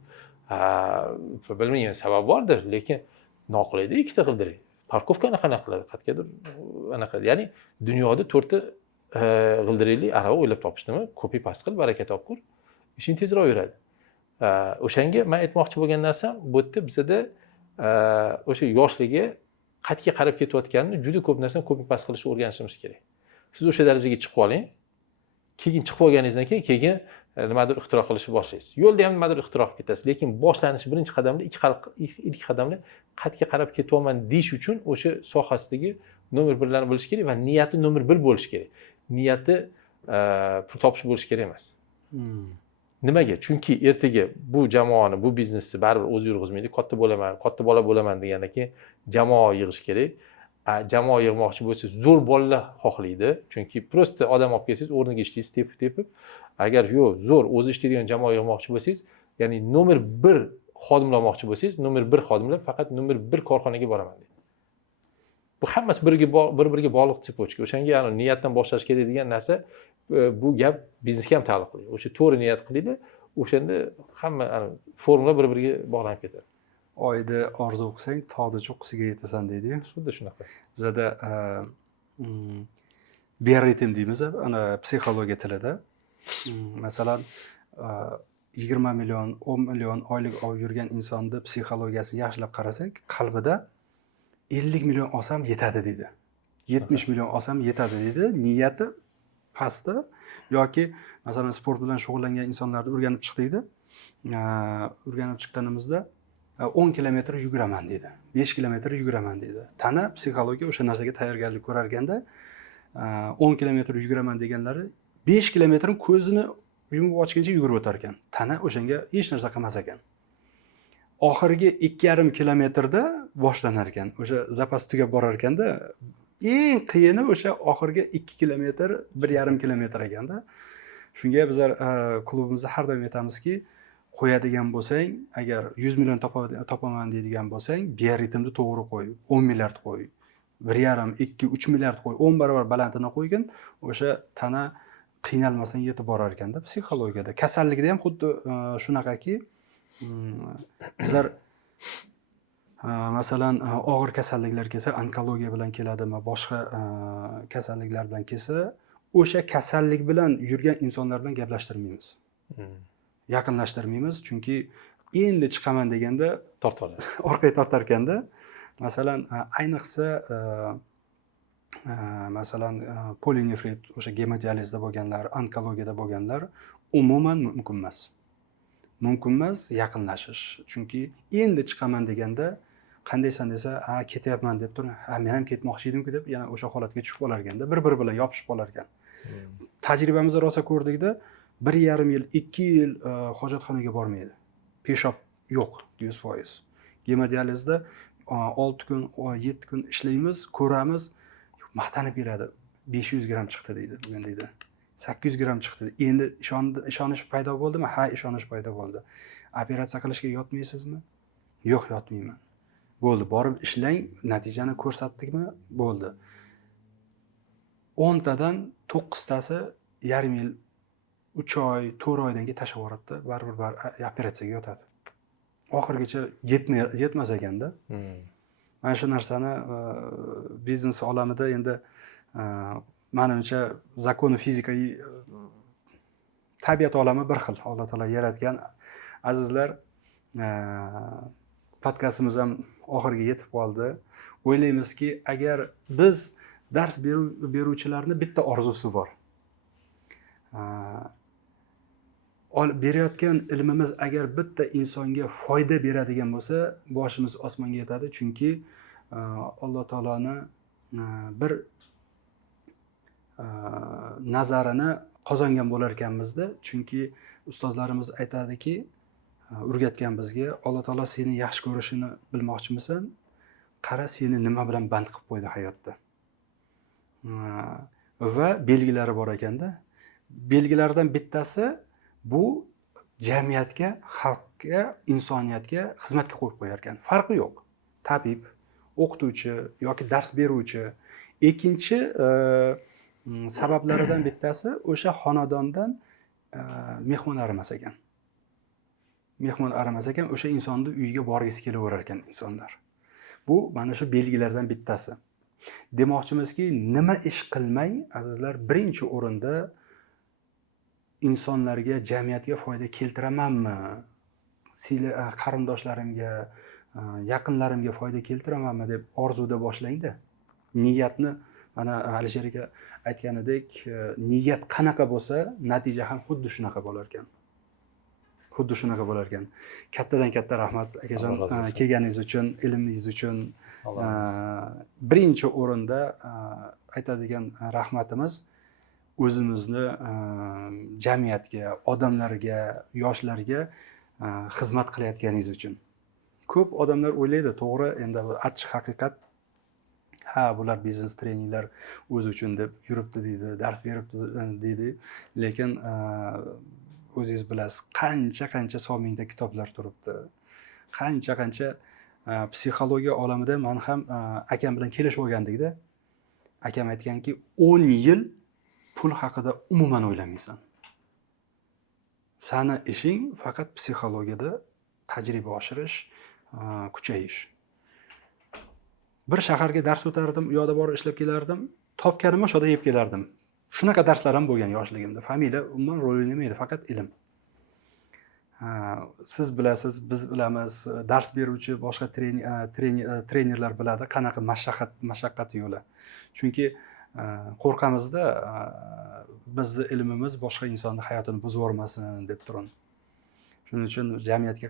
Bilmayman, sabab bordir, lekin noqulayda ikkita g'ildirak. Parkovkani qanaqa qiladi? Qatgadir anaqa. Ya'ni dunyoda 4 ta g'ildirakli arava o'ylab topishdimi? Copy paste qilib baraka topkur. Ishing tezroq yuradi. O'shanga men aytmoqchi bo'lgan narsam, bu yerda bizda o'sha yoshlarga qayerga qarab ketayotganini juda ko'p narsani copy paste qilishni o'rganishimiz kerak. Siz o'sha darajaga chiqib oling. Keyin chiqib olganingizdan keyin nimadir ixtiro qilishni boshlaysiz. Yo'lda ham nimadir ixtiro qilib ketasiz, lekin boshlanish birinchi qadamda ilk qadamda qayerga qarab ketyapman deyish uchun o'sha sohasidagi nomer birlarni bilish kerak va niyati nomer bir bo'lishi kerak. Niyati pul topish bo'lishi kerak emas. Nimaga? Chunki ertaga bu jamoani, bu biznesni baribir o'zi yurg'izmaydi. Katta bola bo'laman degandan keyin jamoa yig'ish kerak. Jamoa yig'moqchi bo'lsangiz, zo'r bolalar xohlaydi. Chunki prosta odam olib kelsangiz, o'rniga ishlaysiz, tepib. Agar yo'q, zo'r o'zi ishlaydigan jamoa yig'moqchi bo'lsangiz, ya'ni nomer 1 xodimlar olmoqchi bo'lsangiz, nomer 1 xodimlar faqat nomer 1 korxonaga boraman deydi. Bu hammasi bir-biriga bog'liq tsepotchka. O'shanga ya'ni niyatdan boshlash kerak degan narsa, bu gap biznesga ham taalluqli. O'sha to'g'ri niyat qilinglar, o'shanda hamma formula bir-biriga bog'lanib ketadi. Oyda orzu qilsang, tog'ni cho'qqisiga yetasan deydi-yu. Xuddi shunaqa. Bizada biorritem deymiz, ana psixologiya tilida. Masalan, 20 million, 10 million oylik olib yurgan insonni psixologiyasini yaxshilab qarasak, qalbida 50 million olsam yetadi deydi. 70 million olsam yetadi deydi. Niyati pastda yoki masalan sport bilan shug'ullangan insonlarni o'rganib chiqdik-da. O'rganib chiqqanimizda 10 kilometr yuguraman deydi. 5 kilometr yuguraman deydi. Tana psixologiya o'sha narsaga tayyorgarlik ko'rarganda 10 kilometr yuguraman deganlari 5 kilometrni ko'zini yumib ochguncha yugurib o'tar ekan. Tana o'shanga hech narsa qilmas ekan. Oxirgi 2,5 kilometrda boshlanar ekan. O'sha zapas tugab borar ekanda, eng qiyini o'sha oxirgi 2 kilometr, 1,5 kilometr ekanda. Shunga bizlar klubimizda har doim aytamizki, qo'yadigan bo'lsang, agar 100 million topaman deydigan bo'lsang, biorritemni to'g'ri qo'y, 10 milliard qo'y. 1,5, 2, 3 milliard qo'y, 10 barobar balandini qo'ygin, o'sha tana qiynalmasdan yetib borar ekanda psixologiyada. Kasallikda ham xuddi shunaqaki, bizlar masalan og'ir kasalliklar kelsa, onkologiya bilan keladimi, boshqa kasalliklar bilan kelsa, o'sha kasallik bilan yurgan insonlar bilan gaplashtirmaymiz. Yaqinlashtirmaymiz, chunki endi chiqaman deganda tortib oladi. Orqaga tortar ekanda, masalan, ayniqsa masalan polinefrit, o'sha gemodializda bo'lganlar, onkologiyada bo'lganlar umuman mumkin emas. Mumkin emas yaqinlashish. Chunki endi chiqaman deganda qandaysan desa, ketyapman deb turib, men ham ketmoqchi edim-ku deb yana o'sha holatga tushib qolar ekanda, bir-biri bilan yopishib qolar ekan. Tajribamizda rosa ko'rdikda, 1,5 yil, 2 yil hojatxonaga bormaydi. Peshob yo'q 100%. Gemodializda 6 kun, 7 kun ishlaymiz, ko'ramiz, maqtanib beradi. 500 gram chiqdi deydi, bugun deydi. 800 gram chiqdi. Endi ishonish paydo bo'ldimi? Ha, ishonish paydo bo'ldi. Operatsiya qilishga yotmaysizmi? Yo'q, yotmayman. Bo'ldi, borib ishlang, natijani ko'rsatdikmi? Bo'ldi. 10 tadan 9 tasi yarim yil, 3 oy, 4 oydan keyin tashlab yuboradi, baribir operatsiyaga yotadi. Oxirgacha yetmas ekanda. Mana shu narsani biznes olamida endi menimcha zakoni fizika tabiat olami bir xil. Alloh taolo yaratgan. Azizlar, podkastimiz ham oxiriga yetib qoldi. O'ylaymizki, agar biz dars beruvchilarni bitta orzusi bor. Berayotgan ilmimiz agar bitta insonga foyda beradigan bo'lsa, boshimiz osmonga yetadi, chunki Alloh taoloni bir nazarini qozongan bo'lar ekanmizda, chunki ustozlarimiz aytadiki, o'rgatgan bizga, Alloh taolo seni yaxshi ko'rishini bilmoqchimisan? Qara, seni nima bilan band qilib qo'ydi hayotda. Va belgilari bor ekanda. Belgilardan bittasi bu jamiyatga, xalqqa, insoniyatga xizmatga qo'yib qo'yar ekan. Farqi yo'q. Tabib, o'qituvchi yoki dars beruvchi. Ikkinchi sabablaridan bittasi o'sha xonadondan mehmon arimas ekan. Mehmon arimas ekan, o'sha insonni uyiga borgisi kelaverar ekan insonlar. Bu mana shu belgilardan bittasi. Demoqchimizki, nima ish qilmay, azizlar, birinchi o'rinda insonlarga, jamiyatga foyda keltiramanmi? Qarindoshlarimga, yaqinlarimga foyda keltiramanmi deb orzuda boshlangda. Niyatni ana Alisher aka aytganidek, niyat qanaqa bo'lsa, natija ham xuddi shunaqa bo'lar ekan. Xuddi shunaqa bo'lar ekan. Kattadan katta rahmat akajon, Alloh razı olsun. kelganingiz uchun, ilmingiz uchun. Alloh razı olsun. Birinchi o'rinda aytadigan rahmatimiz o'zimizni jamiyatga, odamlarga, yoshlarga xizmat qilayotganingiz uchun. Ko'p odamlar o'ylaydi, to'g'ri, endi bu achchiq haqiqat, ha, bular biznes treninglar o'zi uchun deb yuribdi deydi, dars beribdi deydi, lekin o'zingiz bilasiz, qancha somingda kitoblar turibdi. Qancha psixologiya olamida men ham akam bilan kelishib olgandikda, akam aytganki, 10 yil pul haqida umuman o'ylamaysan. Sani ishing faqat psixologiyada tajriba oshirish, kuchayish. Bir shaharga dars o'tardim, u yoqda borib ishlab kelardim, topganimni o'sha yerda yeb kelardim. Shunaqa darslar ham bo'lgan yoshligimda. Familiya umuman rol o'ynamaydi, faqat ilm. Siz bilasiz, biz bilamiz, dars beruvchi boshqa trenerlar biladi qanaqa mashaqqat yo'li. Chunki qo'rqamizda bizni ilmimiz boshqa insonning hayotini buzib yubormasin deb turib. Shuning uchun jamiyatga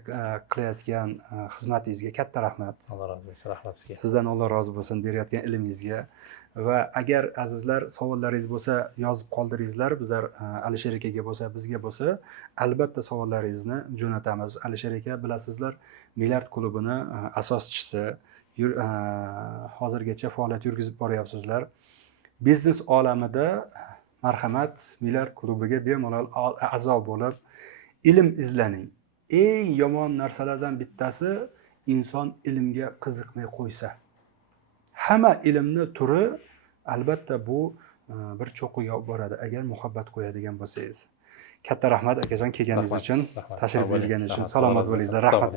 qilayotgan xizmatingizga katta rahmat. Alloh razı olsun. Rahmat sizga. Sizdan Alloh rozi bo'lsin berayotgan ilmingizga. Va agar azizlar savollaringiz bo'lsa, yozib qoldiringizlar. Bizlar Alisher akaga bo'lsa, bizga bo'lsa, albatta savollaringizni jo'natamiz. Alisher aka, bilasizlar, Milliard klubini asoschisi, hozirgacha faoliyat yurgizib boryapsizlar. Biznes olamida marhamat, Milliard klubiga bemalol a'zo bo'lib, ilm izlaning. Eng yomon narsalardan bittasi inson ilmga qiziqmay qo'ysa. Hamma ilmni turi albatta bu bir cho'qqiga olib boradi, agar muhabbat qo'yadigan bo'lsangiz. Katta rahmat akajon kelganingiz uchun, tashrif buyurganingiz uchun. Salomat bo'lingizlar. Rahmat.